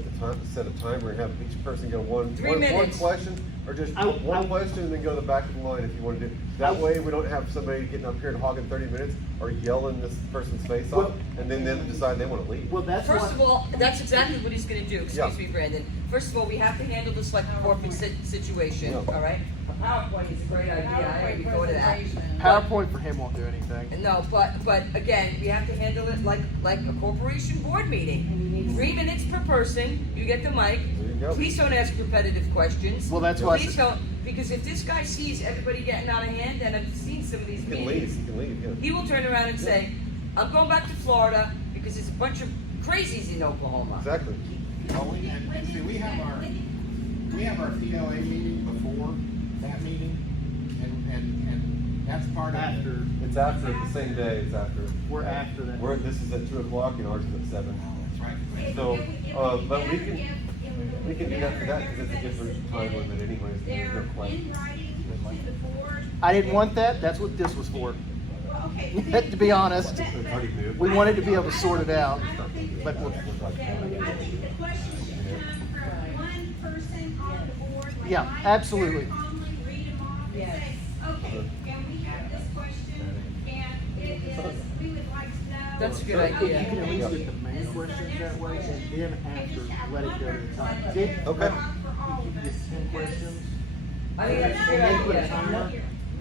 set a timer and have each person go one 3 minutes. question, or just I- one question and then go to the back of the line if you want to do. That way we don't have somebody getting up here and hogging 30 minutes or yelling this person's face off, and then them decide they want to leave. Well, that's First what. of all, that's exactly what he's gonna do, Yeah. excuse me, Brandon. First of all, we have to handle this like a corporate situation, Yeah. all right? A PowerPoint is a great idea, I already thought of that. PowerPoint for him won't do anything. No, but again, we have to handle it like a corporation board meeting. 3 minutes per person, you get the mic. There you go. Please don't ask repetitive questions. Well, that's why I Please said- don't, because if this guy sees everybody getting out of hand, and I've seen some of these You can leave. meetings, You can leave. Yeah. he will turn around and say, I'm going back to Florida because there's a bunch of crazies in Oklahoma. Exactly. Oh, and see, we have our PLA meeting before that meeting, and that's part of After, It's after the same day. It's after. we're after that. This is at 2:00 and ours is at 7. That's right. So, but we can do that for that because it's a different time limit anyways. There's no They're question. in writing to the board. I didn't want that. That's what this was for. Well, okay. To be honest, But- It's already moved. we wanted to be able to sort it out, I don't think but that- we'll- I think the question should come from one person on the board, like Yeah, Mike, absolutely. very calmly read them off and Yes. say, okay, can we have this question? And it is, we would like to know. That's a good okay, If you idea. can at least Yeah. get the main this is our questions next that way, question. and then And after, just have let it one go to the time. representative See? Okay. talk for all of Get us, 10 because questions. I think that's a good And then put a idea. timer.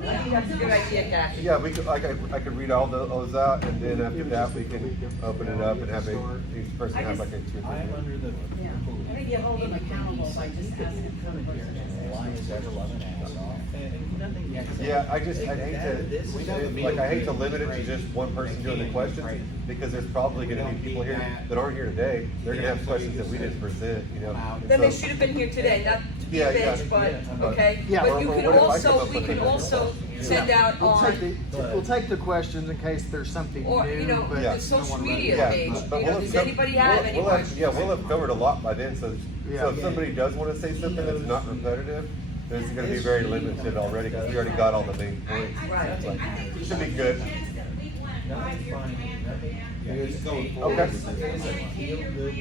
I think that's a good idea, Kathy. Yeah, we could, I could read all those out, and then after that, we can open it up and have each person have like a 2 or 3 I'm minute. under the. Yeah. I think you hold them accountable by just asking them Come in here and lie his ever loving ass off, and nothing. Yeah, I hate to, I hate to limit it to just one person doing the questions, because there's probably gonna be people here that aren't here today, they're gonna have questions that we didn't present, you know? and Then they so- should have been here today, not to be Yeah, a yeah, bitch, but, yeah. okay? Yeah. But you Or can what if I come also, up we with can a- also send out We'll on, we'll take the questions in case there's something or, you new, know, but. Yeah. the social don't wanna media Yeah, page, but you we'll know, does have- anybody have any we'll have- questions? Yeah, we'll have covered a lot by then, so Yeah. if somebody does wanna say something that's not repetitive, then it's gonna be very limited already, because we already got all the main points. Right. I think we Should be should good. suggest that we want a Nothing's five-year fine. plan for them. It's going Okay. forward. That It's a feel good.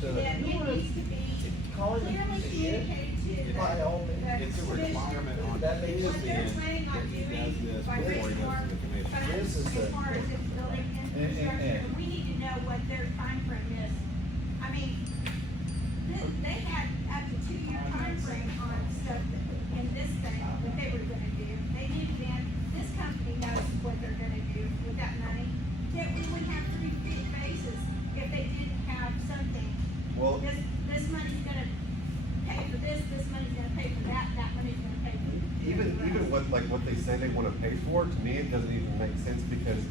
So- it needs to be Call it a clearly piece of shit. communicated to By all means. the It's a requirement on That makes what sense. they're planning on that he doing does this by before he raising goes our to the commission. funds This is as the- far as its building infrastructure. We need to know what their timeframe is. I mean, they had up to 2-year timeframe on stuff in this thing, what they were gonna do. They knew then, this company knows what they're gonna do with that money. Yet we would have 3 big bases if they didn't have something. Well, This money's gonna pay for this money's gonna pay for that money's gonna pay for. even what they say they wanna pay for, to me, it doesn't even make sense, because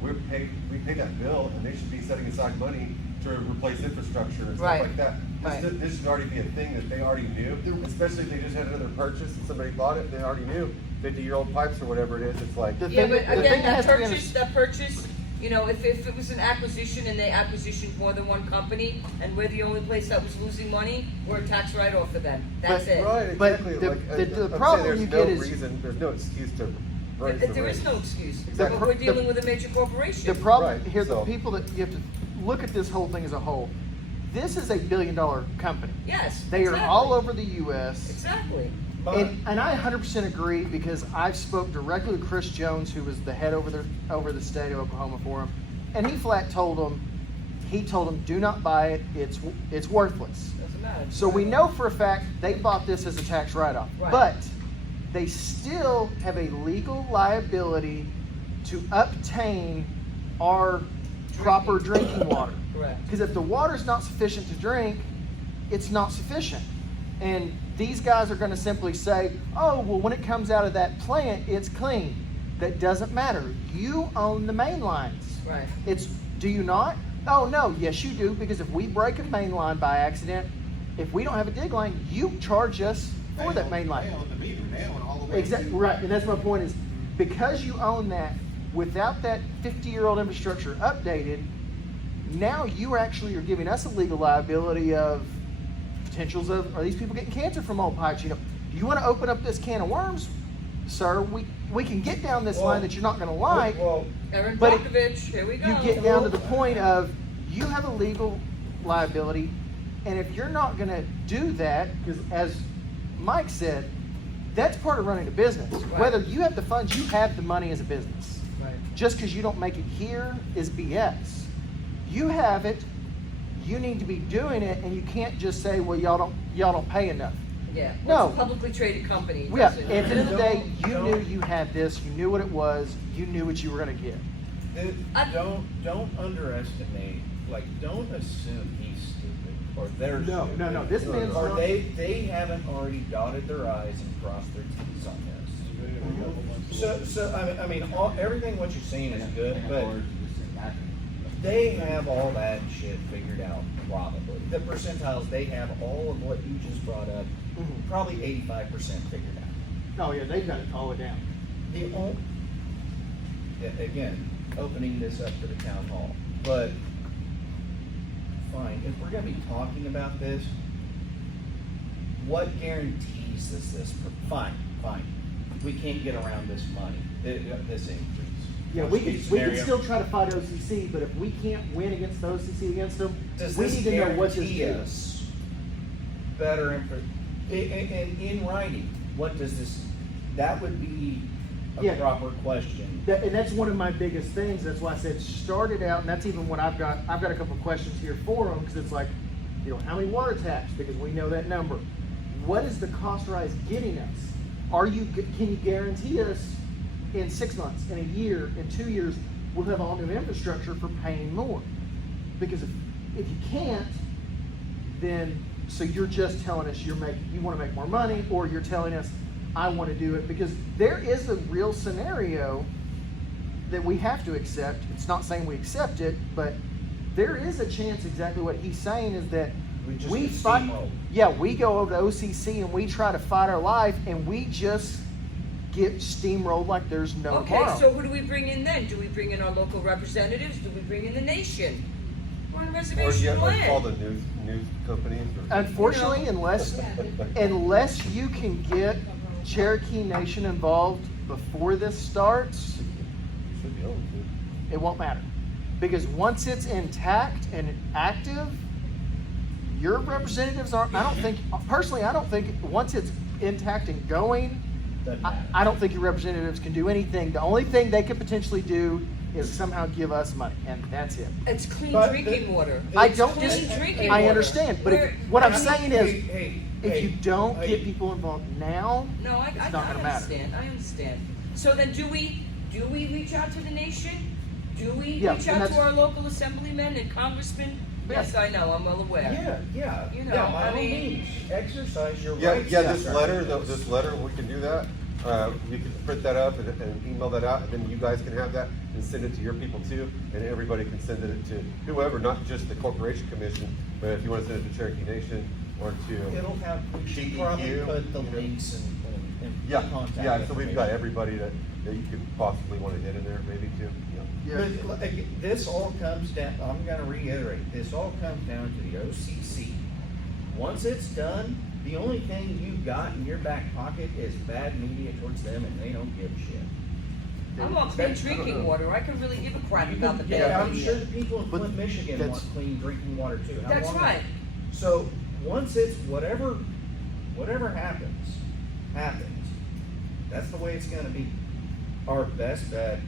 we pay that bill, and they should be setting aside money to replace infrastructure and stuff Right. like that. Right. This should already be a thing that they already knew, especially if they just had another purchase and somebody bought it, they already knew 50-year-old pipes or whatever it is, it's like. The Yeah, thing- but the again, thing has to be that purchase, you know, if it was an acquisition and they acquisitioned more than one company, and we're the only place that was losing money, we're a tax write-off for them, that's But- it. Right, But exactly, the- like, the I'm saying problem there's you no get is- reason, there's no excuse to raise the There is rate. no excuse, Exactly. but we're dealing with a major corporation. The problem Right, here, the so- people that you have to look at this whole thing as a whole. This is a $1 billion company. Yes, They are exactly. all over the U.S. Exactly. And I 100% agree, because I've spoke directly to Chris Jones, who was the head over the state of Oklahoma for him, and he flat told them, he told them, do not buy it, it's worthless. Doesn't matter. So we know for a fact they bought this as a tax write-off. Right. But they still have a legal liability to obtain our proper drinking water. Correct. Because if the water's not sufficient to drink, it's not sufficient. And these guys are going to simply say, oh, well, when it comes out of that plant, it's clean. That doesn't matter. You own the main lines. Right. Do you not? Oh, no, yes, you do. Because if we break a main line by accident, if we don't have a dig line, you charge us for that main line. They own the meter, they own all the way. Exactly, to- right. And that's my point is, because you own that, without that 50-year-old infrastructure updated, now you actually are giving us a legal liability of potentials of, are these people getting cancer from old pipes? You know, you want to open up this can of worms, sir? We can get down this line that you're not going to like. Well, Erin But Brockovich, here we go. You get down to the point of you have a legal liability, and if you're not going to do that, because as Mike said, that's part of running a business. Right. Whether you have the funds, you have the money as a business. Right. Just because you don't make it here is BS. You have it. You need to be doing it, and you can't just say, "Well, y'all don't pay enough." Yeah. No. It's a publicly traded company. Yeah. Doesn't- At the end of the day, you Don't- knew you had this. You knew what it was. You knew what you were going to get. don't underestimate, like, don't assume he's stupid, or they're No, stupid. no, no, this man's Or not- they haven't already dotted their I's and crossed their T's on this. So, I mean, everything what you're saying is good, but they have all that shit figured out, probably. The percentiles, they have all of what you just brought up, Mhm. probably 85% figured out. Oh yeah, they've got it all down. The only, again, opening this up to the town hall, but fine, if we're gonna be talking about this, what guarantees does this, fine, we can't get around this money, this increase. Yeah, we Worst can case we can scenario, still try to fight OCC, but if we can't win against the OCC against them, does we this need to know what this guarantee is. us better and in writing, what does this, that would be a Yeah. proper question. And that's one of my biggest things. That's why I said start it out, and that's even what I've got a couple of questions here for them, because it's like, you know, how many water taps? Because we know that number. What is the cost rise getting us? Can you guarantee us in 6 months, in a year, in 2 years, we'll have all new infrastructure for paying more? Because if you can't, then so you're just telling us you want to make more money, or you're telling us I want to do it, because there is a real scenario that we have to accept. It's not saying we accept it, but there is a chance exactly what he's saying is that We just we get fight. steamrolled. Yeah, we go over to OCC and we try to fight our life, and we just get steamrolled like there's no Okay, tomorrow. so who do we bring in then? Do we bring in our local representatives? Do we bring in the nation? We're on Or reservation like all land. the news companies. Or, Unfortunately, unless you can get Cherokee Nation involved before this starts, you should be able to. it won't matter. Because once it's intact and active, your representatives aren't, I don't think once it's intact and going, Doesn't matter. I don't think your representatives can do anything. The only thing they could potentially do is somehow give us money, and that's it. It's clean But drinking water. I It's don't, clean drinking I water. understand, but We're- what I'm I mean- saying is, Hey, if you don't hey. get people involved now, No, I it's not gonna matter. understand, I understand. So then do we reach out to the nation? Do we Yeah, reach and out to that's- our local assemblymen and congressmen? Yes, I know, I'm well aware. Yeah, You know, by I all mean- means, exercise your Yeah, rights. yeah. This letter, we can do that. We can print that up and email that out, and then you guys can have that and send it to your people too, and everybody can send it to whoever, not just the Corporation Commission, but if you want to send it to Cherokee Nation or to It'll have, we should probably GEQ, put the you know. links and yeah, contact yeah. So we've got information. everybody that you could possibly want to hit in there, maybe too. Yeah. But this all comes down, I'm gonna reiterate, this all comes down to the OCC. Once it's done, the only thing you've got in your back pocket is bad media towards them, and they don't give a shit. I'm on clean drinking water, I can really give a crap about the Yeah, bad I'm sure media. the people in But Flint, Michigan want that's- clean drinking water too. How That's long- right. So, once it's, whatever happens, that's the way it's gonna be. Our best bet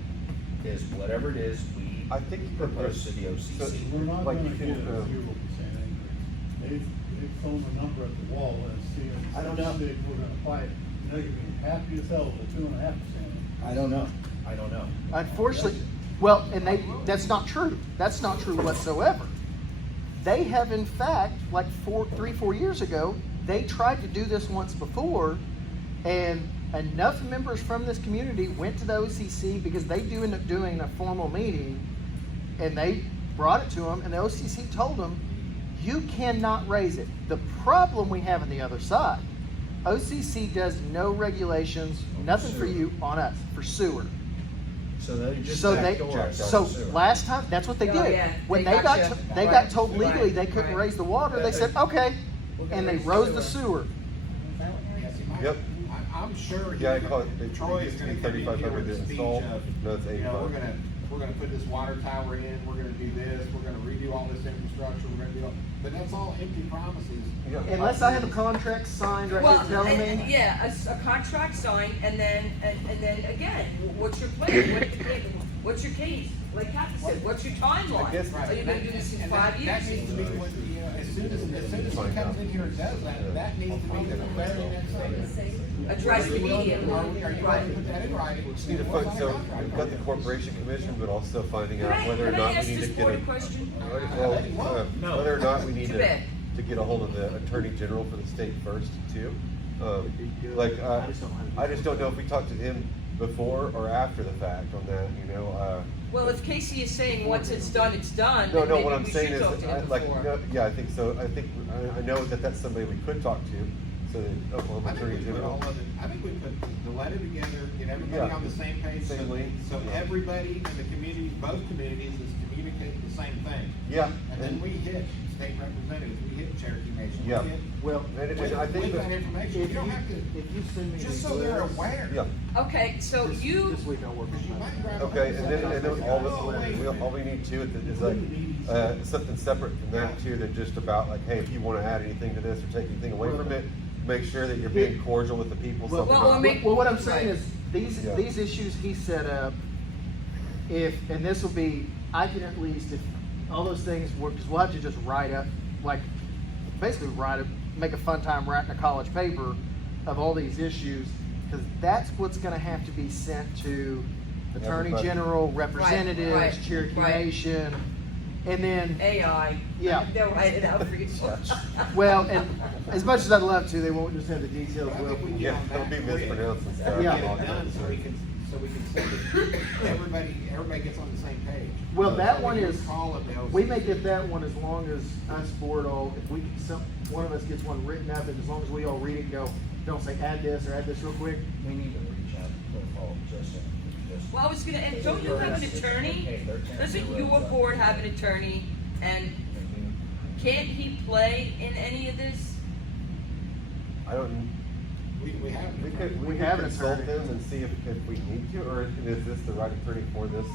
is whatever it is, we I think you proposed to the So, OCC. We're not like gonna you get a can, 0% increase. They've thrown a number at the wall and see if I don't know. someday we're gonna fight. They're gonna be happy as hell with a 2.5%. I don't know. I don't know. Unfortunately, well, and that's not true. That's not true whatsoever. They have in fact, like 4 years ago, they tried to do this once before, and enough members from this community went to the OCC because they do end up doing a formal meeting, and they brought it to them, and the OCC told them, you cannot raise it. The problem we have on the other side, OCC does no regulations, nothing for you on us, for sewer. So they just So they, backdoor us on so the sewer. last time, that's what they Oh, did. yeah. When They they got, gotcha. they Right. got told legally Right. they couldn't Right. raise the water, they said, okay, and they rose the sewer. Yeah, see, Yep. I'm sure. Yeah, I call it- Troy it is used to gonna be come in here 3,500 with to a speech install. of, No, it's you know, 85. we're gonna put this water tower in, we're gonna do this, we're gonna redo all this infrastructure, we're gonna do all, but that's all empty promises. Yeah. Unless I have a contract signed right Well, here telling and- me. yeah, a contract signed, and then again, what's your plan? What's your case? Like Kathy said, what's your timeline? I guess- Are you gonna do this in And 5 years? That needs to be what, you know, as soon as he comes in here and does that, that needs to be the very next thing. Address immediately. Are you going Right. to put that in writing? Just need to What's find, on so the contract? we've got the corporation commission, but also finding out whether or Can I not ask we need to this get board a. a question? Well, whether or not we need Too bad. to get a hold of the attorney general for the state first too. I just don't know if we talked to him before or after the fact on that, you know, Well, if Casey is saying once it's done, it's done, No, then no, maybe what I'm we saying should is, talk to him like, before. no, yeah, I think so, I know that that's somebody we could talk to, so the Oklahoma I think Attorney we put all General. of it, I think we put the letter together, get everybody Yeah. on the same page, so, Same link. so everybody in the community, both communities is communicating the same thing. Yeah, And then we hit state representatives, we hit Cherokee Nation, we Yeah. hit. Well, and With I think with that that, information, you don't have to, if you send me just these so they're lists, aware. yeah, Okay, so you, This week I'll work Because you on might that. grab. okay, and then all Oh, wait. all we need too is like, something separate from that too, that just about like, hey, if you wanna add anything to this or take anything away from it, make sure that you're being cordial with the people. Well, something well, about- make- what I'm saying is, Yeah. these issues he set up, and this will be, I can at least, if all those things work, because we'll have to just write up, like, basically make a fun time writing a college paper of all these issues, because that's what's gonna have to be sent to Attorney Everybody. General, representatives, right, Cherokee right. Nation, and then, AI. Yeah. They'll write it out for you. well, and as much as I'd love to, they won't just have the details. I think we Well, get Yeah, on it'll that be quick. mispronounced and stuff. Get Yeah. it done so we can send it, everybody gets on the same page. Well, that So one we can is, call it the we OCC. may get that one as long as us board all, if we, one of us gets one written up, and as long as we all read it and go, don't say add this or add this real quick. We need to reach out to Paul, just. Well, I was gonna, and don't you have an attorney? Doesn't your board have an attorney, and can't he play in any of this? I don't, We have. we could We have an consult attorney. them and see if we need to, or is this the right attorney for this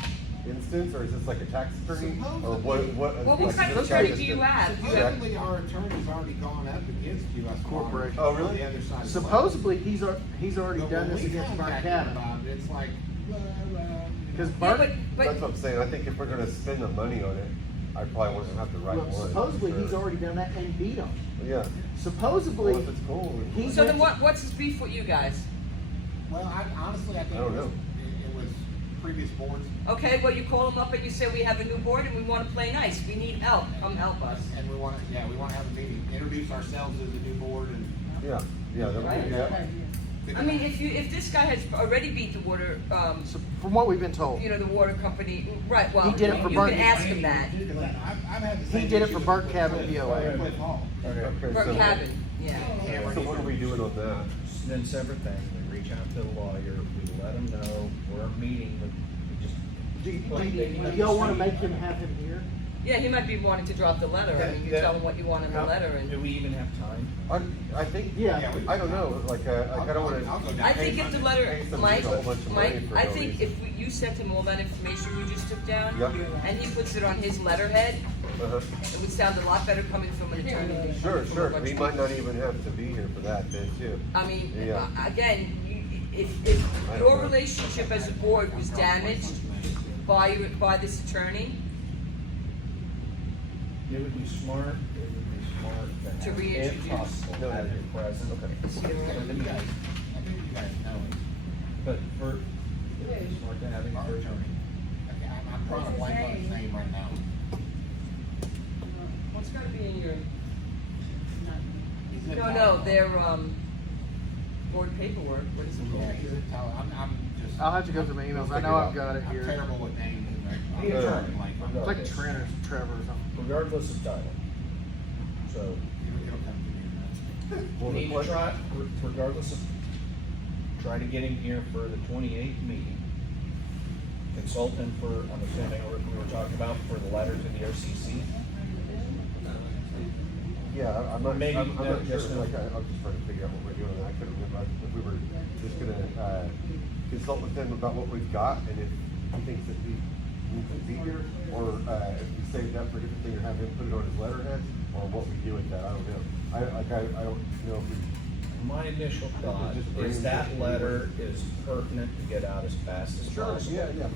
instance, or is this like a tax attorney? Or what? Well, what like, kind of this guy attorney just do you did- have? Supposedly, our attorney's already gone up against US Corporation. Oh, On really? the other side. of the Supposedly, he's already But done when this we against Mark contacted Cabin. about it, it's like, Because Yeah, Mark, That's but, what I'm saying, I think if we're gonna spend the money on it, I probably wouldn't have the right well, one. supposedly for he's sure. already done that and beat him. Yeah, Supposedly, well, if it's cool. then- He so then went- what's his beef with you guys? well, honestly, I think I don't know. it was previous boards, Okay, well, you call him up and you say, we have a new board and we wanna play nice, we need help, come help us. and we wanna have a meeting, introduce ourselves as a new board and. Yeah, that would Right. be, yeah. I mean, if this guy has already beat the water, so from what we've been told, you know, the water company, right, well, He did it for you Burnt- can ask him that. Because I've had the He same did it issue for with Burnt Cabin Cliff- POA. Cliff Hall. Okay, For so- cabin, yeah. So what are we doing on that? Then separate things, we reach out to the lawyer, we let him know, we're meeting with, we just. do y'all wanna make him have him here? Yeah, he might be wanting to drop the letter, I mean, you tell him what you want in the letter and. Do we even have time? I think, Yeah. I don't know, like, I don't wanna. I'll go down. I think if the letter, Pay some Mike, dude a whole bunch of money Mike, for I no think reason. if you sent him all that information we just took down, Yep. and he puts it on his letterhead, Uh-huh. it would sound a lot better coming from an attorney than Sure, coming from a sure, bunch he of might people. not even have to be here for that then too. I mean, Yeah. again, if I don't your know. relationship as a board was damaged, by this attorney It would be smart to To have, reintroduce. if possible, have your present. Is he around? I think you guys know it. But for, it would be smart to have him Our for attorney. I'm drawing a blank on his name right now. What's gotta be in your, He's in no, town. their, board paperwork, what is it Yeah, called? he's in town. I'm just. I'll have to go through my emails. I know I've got it I'm here. terrible with names. I'm Yeah. drawing a blank on it. It's like Trent or Trevor or something. regardless of title. So, It'll come to me. we need to try, regardless of, try to get him here for the 28th meeting. Consult him for, I'm assuming, we were talking about for the letter to the OCC. Yeah, Maybe I'm not not sure, just- like, I'm just trying to figure out what we're doing, I couldn't remember if we were just gonna, consult with him about what we've got, and if he thinks that we need to be here, or, if we save that for a different thing, or have him put it on his letterhead, or what we do with that, I don't know. I don't know if we. My initial thought Just bring is him that to- letter is pertinent to get out as fast as possible. Yeah.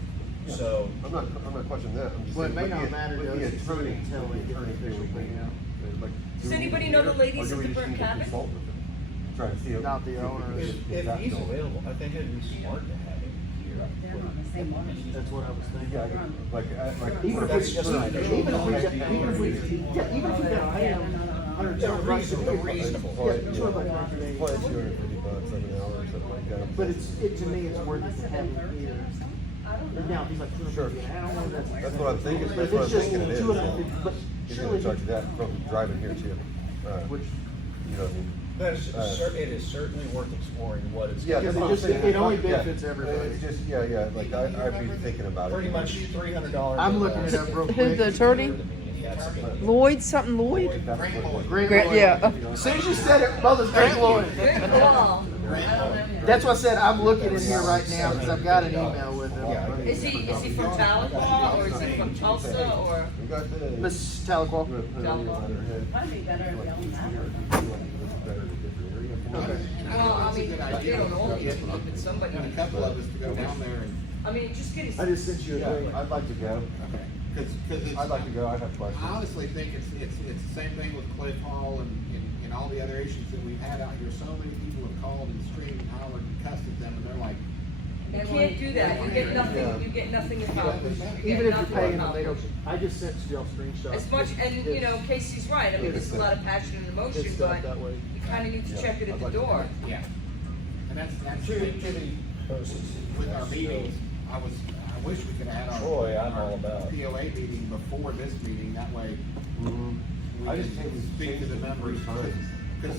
So- I'm not questioning that, I'm just Well, it saying. may with not matter with to the OCC attorney, until with we the get the attorney official thing, thing out. like, Does do we anybody need know to the hear it, ladies or do at we the just Burnt need to Cabin? consult with them? Try to see if. Not the owner. If he's available, I think it'd be smart to have him here. They're on the same one. That's what I was thinking. Yeah, like, Even if That's we, just even an if idea. we, even if we, yeah, even if we got him under Reasonable. Yeah, sort of like $100. Probably $250 an hour or something like that. But to me, it's worth it to have him here. Now, if he's like $250 an hour, That's what I'm thinking, But that's if what I'm it's just thinking it is. $250, but He's surely gonna charge you that from driving here too, which, you know what I mean? But it is certainly worth exploring what it's. Yeah, Because that's it what I'm just- saying. it only Yeah. benefits everybody. It's just, yeah, like I'd be thinking about it. Pretty much $300. I'm looking it up real Who, quick. the attorney? That's a good deal. Lloyd, something Lloyd? That's what it was. Grant Grant, Lloyd. yeah. As soon as you said it, both is Grant Lloyd. Cool. That's what I said, I'm looking in here right now, because I've got an email with him. Is he from Tahlequah, or is he from Tulsa, or? We got the. Miss Tahlequah. We're gonna put it on your Tahlequah. letterhead. Might be better if we own that one. Better in a different area for us. Well, I mean, they don't all need to be, but somebody, And a couple of us to go down there and. I mean, just get his. I just sent you a Yeah, link. I'd like to go. Okay. Cause it's. I'd like to go, I'd have I questions. honestly think it's the same thing with Cliff Hall and all the other issues that we've had out here. So many people have called and screamed and hollered and cussed at them, and they're like, You can't do that, you get nothing, you get nothing accomplished. You Even get if you're paying them, they don't, accomplished. I just sent y'all screenshots. As much, and you know, Casey's right, I mean, there's a lot of passion and emotion, It's but done that way. you kinda need to check it at I'd the like to door. yeah. And that's To the with our meetings. I wish we could have had Troy, our I'm all about. POA meeting before this meeting. That way we I just can think we speak to the members. Because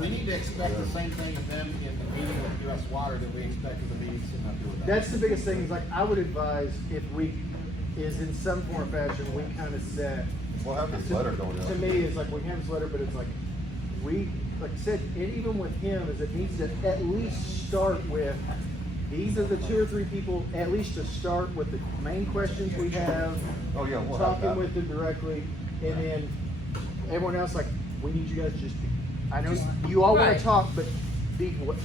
we need to expect the same thing of them in the meeting with US Water that we expect of the meetings in up here with us. That's the biggest thing, is like, I would advise if is in some form or fashion, we kind of set. We'll have this letter going out. To me, it's like, we have this letter, but it's like, like I said, and even with him, is it needs to at least start with, these are the 2 or 3 people, at least to start with the main questions we have. Oh, yeah, we'll have that. Talking with them directly, and then everyone else, like, we need you guys to just, I know you all wanna Right. talk, but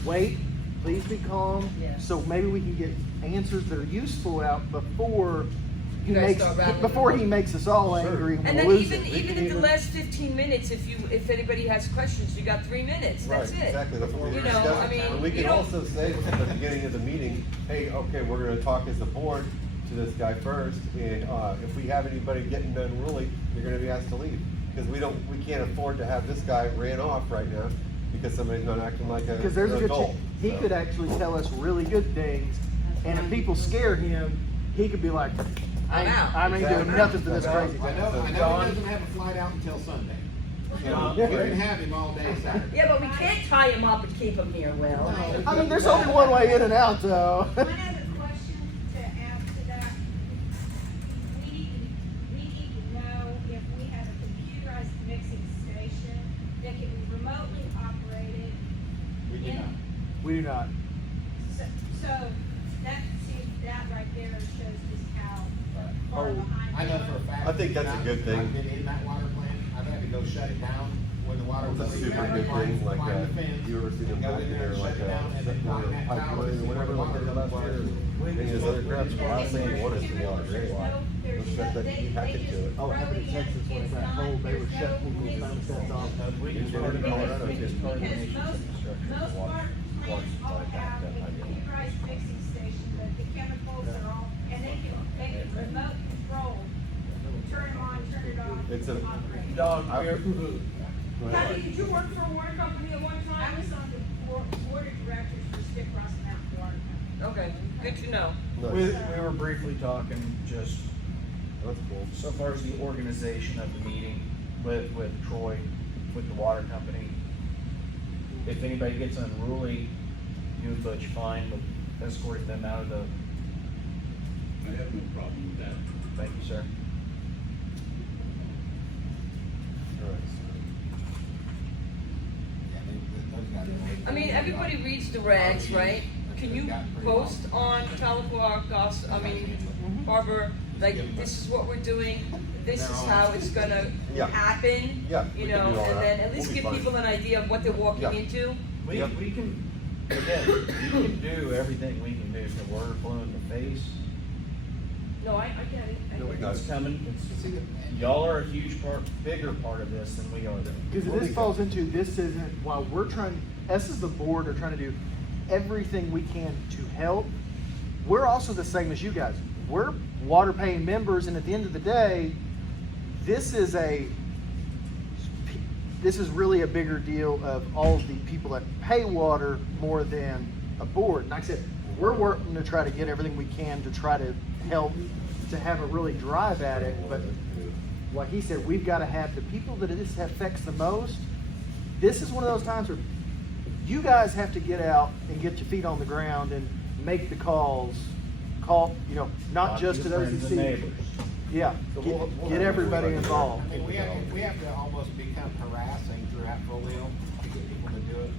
wait, please be calm. Yes. So maybe we can get answers that are useful out before he You guys makes, start rattling before them he makes us all angry and And we'll then lose it. even at the last 15 minutes, if anybody has questions, you got 3 minutes, that's Right, it. exactly, that's what we You know, discussed. I mean, And we you can don't- also say at the beginning of the meeting, hey, okay, we're gonna talk as a board to this guy first, and, if we have anybody getting unruly, you're gonna be asked to leave. Because we can't afford to have this guy ran off right now, because somebody's not acting like Because there's a an good adult. chance, he So- could actually tell us really good things, and if people scare him, he could be like, I ain't doing Exactly. nothing to this Exactly. crazy I town. know he doesn't have a flight out until Sunday. So you can have him all day Saturday. Yeah, but we can't tie him up and keep him here, Will. I mean, there's only one way in and out, though. One other question to add to that. We need to know if we have a computerized mixing station that can be remotely operated. We do not. We do not. So that, see, that right there shows just how far Oh, behind. I know for a fact. I think that's a good thing. I've been in that water plant. I've had to go shut it down when the water. It's a was- super good thing, like, climb the fence, you ever see them go back in there there, and like, shut it down, and then one climb of that the tower pipeline to or see whatever, where like the they did water last year. was. Any of those other crap, the last thing you want is to be on your line. They'll shut that, you hack into it. Oh, it happened in Texas when it got cold, they would shut people's thermostats off. We It's can already Colorado, Because it's most infrastructure water for water plants all supply have backup. a computerized mixing station, the chemicals are all, and they can remote control, turn them on, turn it off, It's a- operate. Dog, I- beer. Patty, did you work for a water company at one I time? was on the board of directors for Skip Ross Mountain Water Company. Okay, good to know. We Nice. were briefly talking just That's cool. so far as the organization of the meeting with Troy, with the water company. If anybody gets unruly, you and Butch fine with escorting them out of the, I have no problem with that. thank you, sir. I mean, everybody reads the regs, right? Can you post on Tahlequah, Harbor, like, this is what we're doing, this is how it's gonna Yeah. happen? Yeah, You we can know, do all and that. then at We'll least be give fine. people an idea of what they're walking Yeah. into? We can, again, you can do everything we can do, so we're blue in the face. No, I get it. I No, we get it. got It's coming, See, y'all are a huge part, bigger part of this than we are. Because this falls into, this isn't, while we're trying, us as the board are trying to do everything we can to help, we're also the same as you guys. We're water paying members, and at the end of the day, this is really a bigger deal of all of the people that pay water more than a board. And like I said, we're working to try to get everything we can to try to help, to have a really drive at it, but like he said, we've got to have the people that this affects the most. This is one of those times where you guys have to get out and get your feet on the ground and make the calls. Not Talk just to your those friends who and see. neighbors. Yeah, So get, we'll get have everybody everybody involved. I mean, we have to almost become harassing throughout Folio to get people to do it.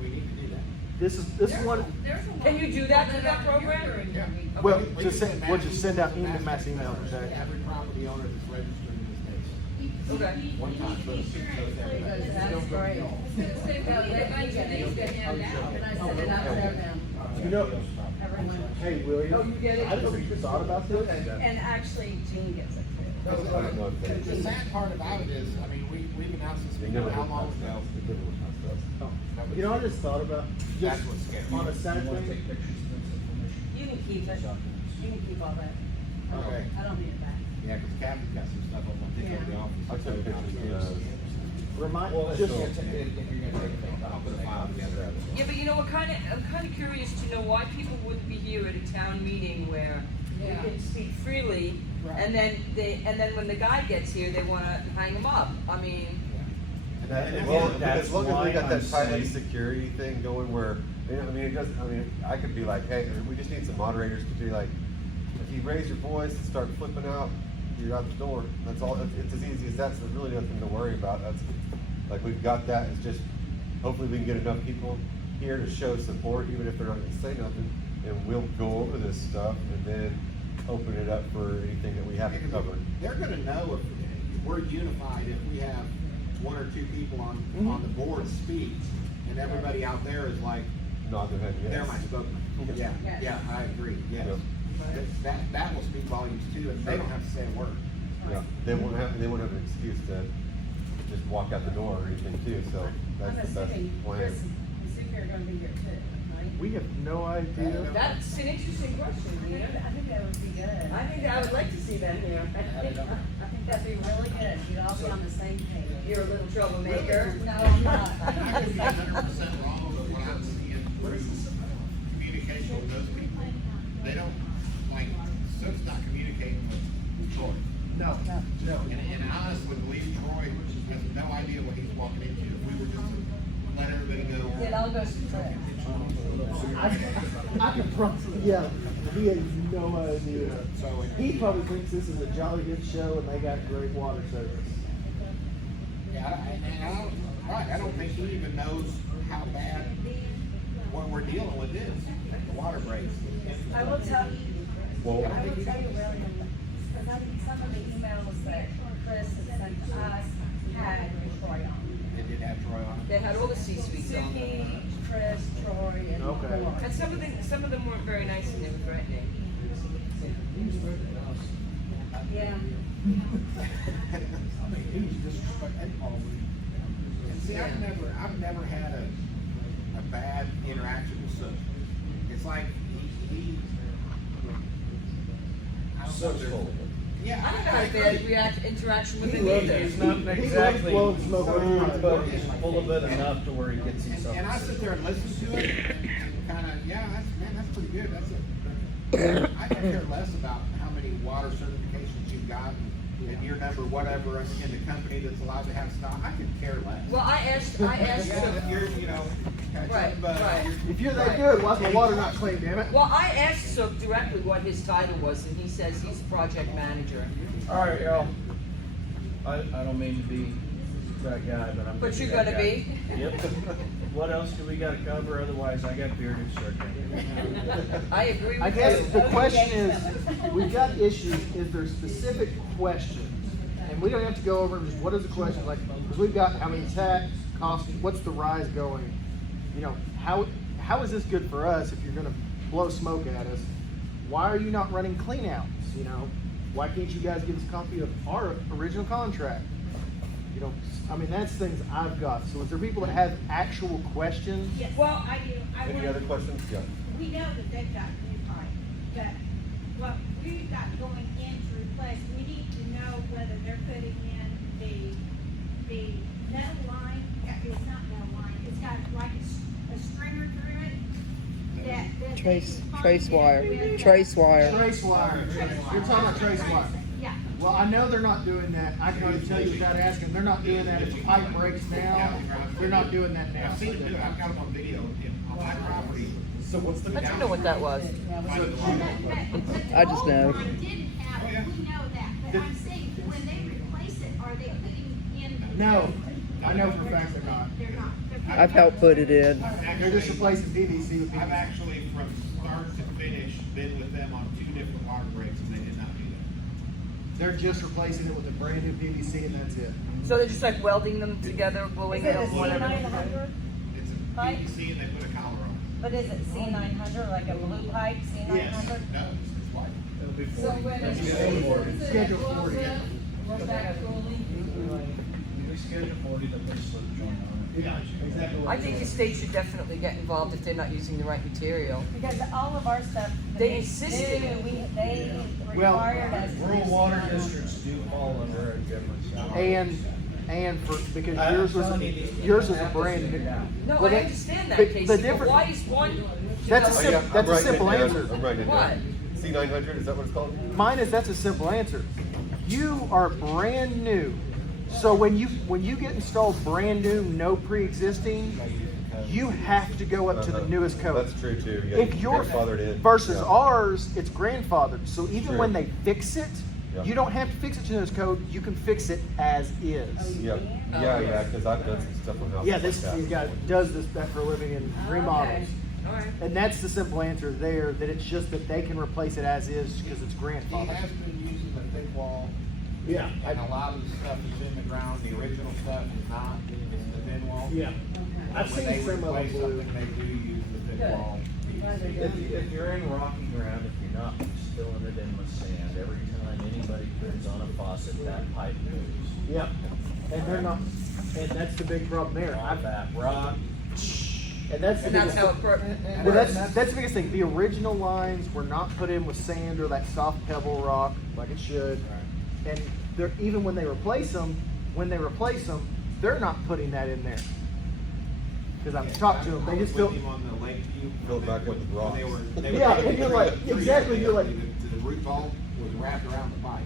We need to do that. This is one. Can you do that through that program? Yeah. Well, We just can send, we'll just send out mass emails emails. to Okay? every property owner that's registered in the state. Okay. One time, so it shows everybody. That's great. You know, Everyone. hey William, Oh, you get it? I just thought about this. And actually, Jean gets it too. I don't know if they- The sad part about it is, I mean, we've announced this They never how look long past ago? us. They never look past us. You know, I just thought about That's just what's scary. on a You side wanna thing. take pictures of this information? You can keep it. You can keep all that. Okay. I don't need it back. Yeah, because Kathy's got some stuff I'm gonna take over the office. I took pictures of those. Remind Well, just. if you're gonna take a I'll put a file together. Yeah, but you know, I'm kind of curious to know why people wouldn't be here at a town meeting where you Yeah. can speak freely, and then when the guy gets here, they wanna hang him up. I mean, Well, That's as long as why we got that I'm tight saying- security thing going where, I could be like, hey, we just need some moderators to be like, if you raise your voice and start flipping out, you're out the door. That's all, it's as easy as that, so there's really nothing to worry about. That's, like, we've got that, it's just, hopefully we can get enough people here to show support, even if they're not gonna say nothing, and we'll go over this stuff and then open it up for anything that we haven't covered. They're gonna know if we're unified, if we have one or two people on the board speak, and everybody out there is like, Nod their head, yes. they're my spokesman. Yeah, Yes. yeah, I agree, yes. Yep. That will speak volumes too, and they don't have to say a word. Yeah, they won't have an excuse to just walk out the door or anything too, so I'm that's the assuming best plan. Chris and Sue are gonna be here too, right? We have no idea. that's an interesting question, I Nina. think that would be good. I think I would like to see them here. I think that'd be really good. You'd all be on the same page. You're a little troublemaker. No, I'm not. I could be 100% wrong, but what I'm seeing is communication with those people. They don't, like, Soap's not communicating with Troy. No. And I honestly believe Troy has no idea what he's walking into. If we were just to let everybody go. It all goes to Chris. I can promise. Yeah, he has no idea. So He probably thinks this is a jolly good show and they got great water service. I don't think he even knows how bad what we're dealing with is, the water breaks. I will tell you, Well, William, because some of the emails that Chris has sent to us had Troy on. some of them weren't very nice and they were threatening. Yeah. I mean, he was disrespectful. And see, I've never had a bad interaction with Sook. It's like he I don't know, there's- yeah, I don't know if they had interaction with him either. He's not exactly blowing smoke up his rude, but he's full of it enough to where he gets himself. and I sit there and listen to it and kind of, yeah, that's pretty good. That's it. I could care less about how many water certifications you've got and your number, whatever, in the company that's allowed to have stock. I could care less. Well, I asked You're, you know, right. If you're that good, why's my water not clean, damn it? Well, I asked Sook directly what his title was, and he says he's project manager. All right, y'all. I don't mean to be that guy, but I'm. But gonna you're that gonna guy. be. Yep. What else do we gotta cover? Otherwise, I got beer to start drinking. I agree with I guess you. the question is, we've got issues, is there specific questions? And we don't have to go over just what is the question, like, because we've got how many tax, cost, what's the rise going? You know, how is this good for us if you're gonna blow smoke at us? Why are you not running cleanouts, you know? Why can't you guys give us a copy of our original contract? You know, I mean, that's things I've got. So is there people that have actual questions? Yes, Well, I do. Any other questions? Yeah. We know that they've got new pipe, but what we've got going in to replace, we need to know whether they're putting in the metal line, it's not metal line, it's got like a stringer through it. that Trace they wire. with- Trace wire. Trace wire. You're talking about trace wire. Yeah. Well, I know they're not doing that. I can already tell you without asking, they're not doing that if the pipe breaks down. They're not doing that now. I've seen it do it, I've got them on video on my property. So what's the? I didn't know what that was. I just know. Didn't have it, we know that, but I'm saying, when they replace it, are they putting in? No, I know for a fact they're not. They're not. They're putting- I've helped put it in. They're just replacing PVC with I've PVC. actually, from start to finish, been with them on 2 different water breaks, and they did not do that. They're just replacing it with a brand new PVC and that's it. So they're just like welding them together, gluing Is it them, a whatever. C900? It's a Pipe? PVC and they put a collar on But is it C900, like a blue pipe, C900? it. No, it's white. It'll be So 40. when That's it's scheduled 40. Schedule 40. We're back fully. We schedule 40, then they slip joint on it. Yeah, exactly. I think the state should definitely get involved if they're not using the right material. Because all of our stuff. They when insisted. they Well, required us. to Rural use water C900. districts do fall under a different stuff. And for, because I'm yours was, telling you, these yours people was a have to brand figure new. it out. No, Well, I that- understand that, but Casey, the but difference- why is one? That's a Oh, sim- yeah, that's a I'm writing it simple down. answer. I'm writing it What? down. C900, is that what it's called? Mine is, that's a simple answer. You are brand new. So when you get installed brand new, no pre-existing, you have to go up to the Uh-huh. newest code. That's true too. Yeah, If you're grandfathered in. versus Yeah. ours, it's grandfathered. So even True. when they fix it, Yeah. you don't have to fix it to this code. You can fix it as is. Yeah, yeah, because I've done some stuff on houses Yeah, like this that. guy does that for a living in remodels. Alright. And that's the simple answer there, that it's just that they can replace it as is because it's He grandfathered. has been using the thick wall, Yeah. and a lot of the stuff is in the ground, the original stuff is not, it's the thin wall. Yeah. I've When seen they some of them replace blue. something, they do use the thick Good. wall. If you're in rocky ground, if you're not filling it in with sand, every time anybody turns on a faucet, that pipe moves. Yeah. And they're not, and that's the big problem there. Off that rock, And that's the And that's biggest, how it well, that's the biggest thing. The original lines were not put in with sand or that soft pebble rock like it should. And they're, even when they replace them, they're not putting that in there. Because I've talked to them, they just built built. him on the Lakeview. Built back with when rocks. they were Yeah, taking and you're like, the trees exactly, and you're like- the root ball was wrapped around the pipe.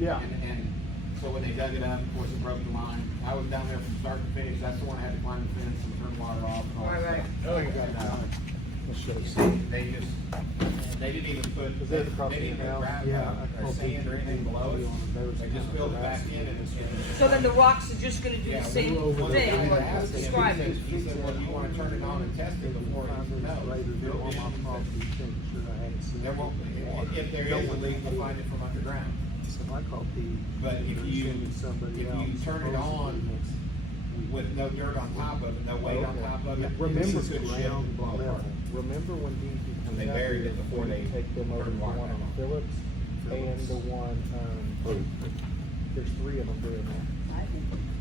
Yeah. And so when they dug it up, of course, it broke the line. I was down there from start to finish. That's the one I had to climb the fence and turn water off and all that Right, stuff. Oh, you got And, that. they just, they didn't even put, Is they that across the didn't even canal? grab, Yeah, or sand or anything below it. They just filled it back in and it's. So then the rocks are just gonna do the same One thing, of the guys asked him, describe it. he said, well, you wanna turn it on and test it before? He said, no. There won't, if there is a leak, we'll find it from underground. But if you turn it on with no dirt on top of it, no weight on top of it, Remember it's a good ship and blow apart. remember when DEP And comes they out buried here, it before we they take them over to turned the water one on back on. Phillips and the one, there's three of them doing that.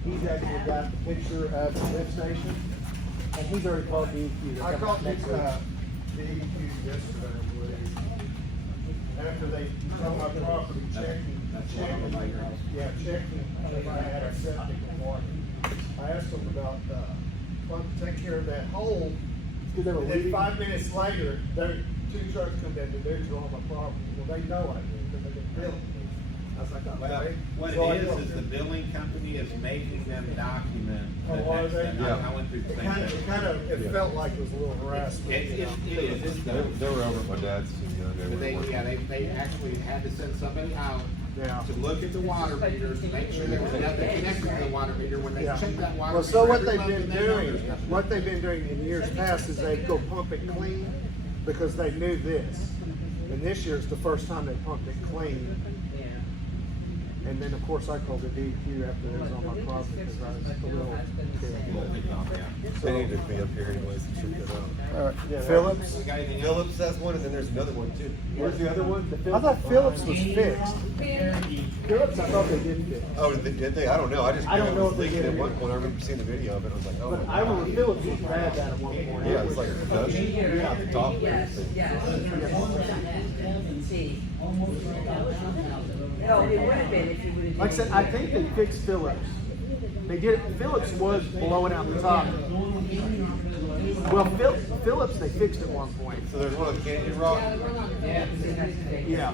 He's actually got the picture of the lift station, and he's already called DEQ. They're I coming called next week. the EQ yesterday, I believe. After they saw my property, checking, checking if I had a septic and water. I asked them about, wanting to take care of that hole. Because they were And then leaving. 5 minutes later, their two trucks come down, they're drawing my property. Well, they know I do, because they've been billing me. I was like, Well, okay. what So I it told is the them. billing company is making them document. Oh, the are next they? thing. Yeah. I went through the It same kind thing. of, it felt like it was a little harassment. It you know. is, it's They were over at my dad's, But they actually had to send somebody out Yeah. to look at the water meters, make sure there was nothing connected to the water meter. When they Yeah. checked that water Well, meter. so what every they've month, been and they know doing, there's nothing. what they've been doing in years past is they'd go pump it clean because they knew this. And this year's the first time they pumped it clean. And then, of course, I called the DEQ after it was on my property because I was a little They need to be up here anyways to check that out. All right, Phillips? We got anything else? Phillips has one, and then there's another one too. Where's the other one? I thought Phillips was fixed. Phillips, I thought they did fix. Oh, did they? I don't know. I just I don't remember know it was if they leaking did at or one not. point. I remember seeing the video of it. I was like, oh But my I remember God. Phillips was bad at one point. Yeah, it's like a dust. Yeah. The top. Yes, yes. See. No, it would have been if you would have. Like I said, I think they fixed Phillips. They did, Phillips was blowing out the top. Well, Phillips, they fixed at one point. So there's one on Canyon Rock. Yeah.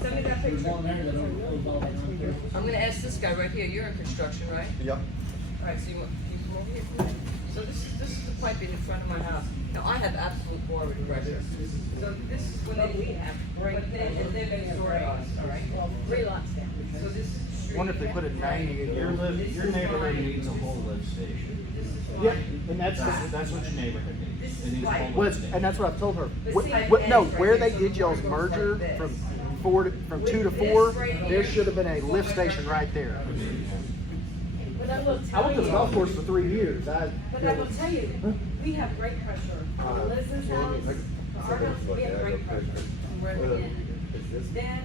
Send me that picture. I'm gonna ask this guy right here, you're in construction, right? Yep. Alright, so you come over here. So this is the pipe in front of my house. Now, I have absolute water pressure. So this is when we have great, and they've been storing us, alright? Three lots down. So this is. Wonder if they put a 90 in Your there. your neighborhood needs a whole lift station. Yeah, and that's That's what your neighborhood needs. It needs a whole what, lift station. and that's what I told her. No, where they did y'all's merger from from 2 to 4, there should have been a lift station right there. But I will I tell went to the golf you, course for 3 years. but I will tell you, we have great pressure. On Liz's house, our house, we have great pressure. We're in.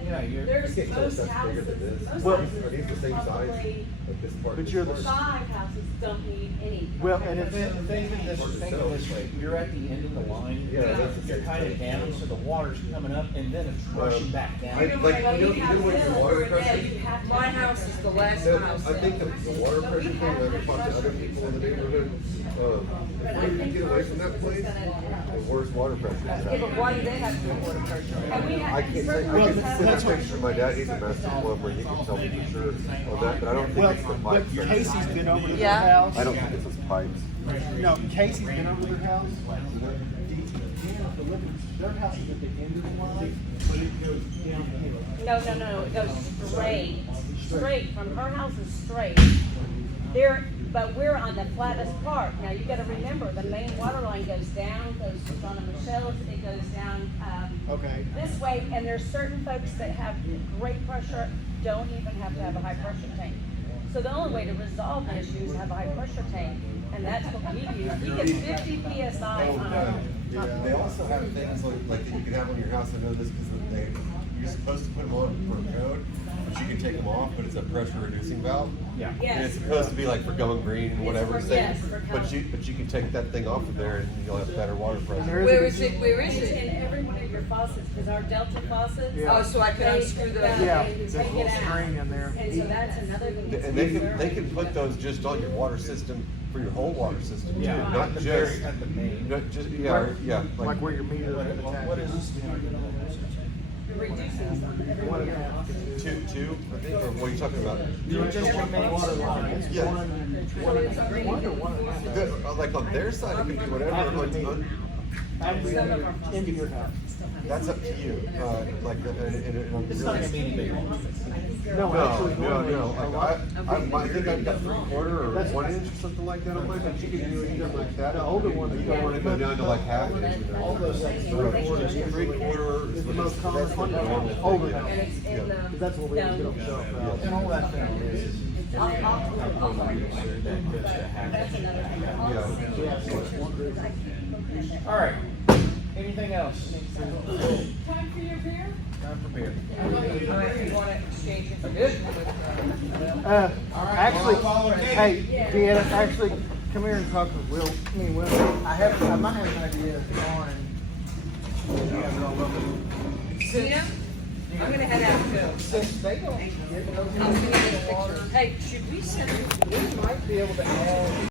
Yeah, you're- There's Okay, so most that's bigger houses, than this. most Well, houses Are these the same size? probably Like this part? But you're the- 5 houses don't need any. Well, and if Think of this way, you're at the end of the line, Yeah, that's- you're kind of down, so the water's coming up and then it's rushing back down. I- like, you know what your water pressure? My house is the last No, house. I think the water pressure thing, when I talk to other people in the neighborhood, the further you get away from that place, the worse water pressure is. Yeah, but why do they have to have water pressure? And we I have, can't say, certain I houses can have- send a picture of my dad, he's a master plumber, he can tell me for sure on that, but I don't think it's the but pipes. Casey's been over to their Yeah. house. I don't think it's his pipes. No, Casey's been over to their house. Their house is at the end of the line, but it goes down. No, it goes straight, from her house is straight. But we're on the flattest part. Now, you gotta remember, the main water line goes down, goes to Donna Michelle's, it goes down, Okay. this way, and there's certain folks that have great pressure, don't even have to have a high pressure tank. So the only way to resolve the issue is to have a high pressure tank, and that's what we use. He gets 50 PSI on a. They also have things like that you can have on your house, I know this because you're supposed to put them on for a code, but you can take them off, but it's a pressure reducing valve. Yeah. And it's supposed to be like for going green and whatever, It's for- saying, yes, for but you can take that thing off of there and you'll have better water pressure. Where is it, where is It's it? in every one of your faucets, because our Delta faucets. Yeah. Oh, so I can unscrew the. Yeah, They there's a take little it out. string in there. And so that's another thing. that's And they very can put those just on your water system, for your whole water system too, Yeah. not At the just, very- at the main. not just, yeah, yeah. Like where your meter is What is attached. this? reducing on everyone else. Two, I think, or what are you talking about? Just your main water line. It's Yeah. one or one and a half. Like on their side, it can be whatever, Into your house. that's up to you, like, It's not gonna be any bigger. No, actually, like I think I've got 3/4 or 1 inch or something like that on mine, but you can do anything like that. The older one, You don't wanna go down to like half an inch. All those things. 3/4, the most common on the older And house. it's in the. Cause that's what we always get on the shelf. And all that thing is, It's in I'm there. probably sure that just to have That's it. another thing. Yeah, so it's one group. All right, anything else? Time for your beer? Time for beer. Alright, you wanna exchange it? Good. Actually, hey, Deanna, actually, come here and talk with Will, I might have an idea on. Tina? I'm gonna head out too. Since they don't get those in the water, Hey, should we send? we might be able to add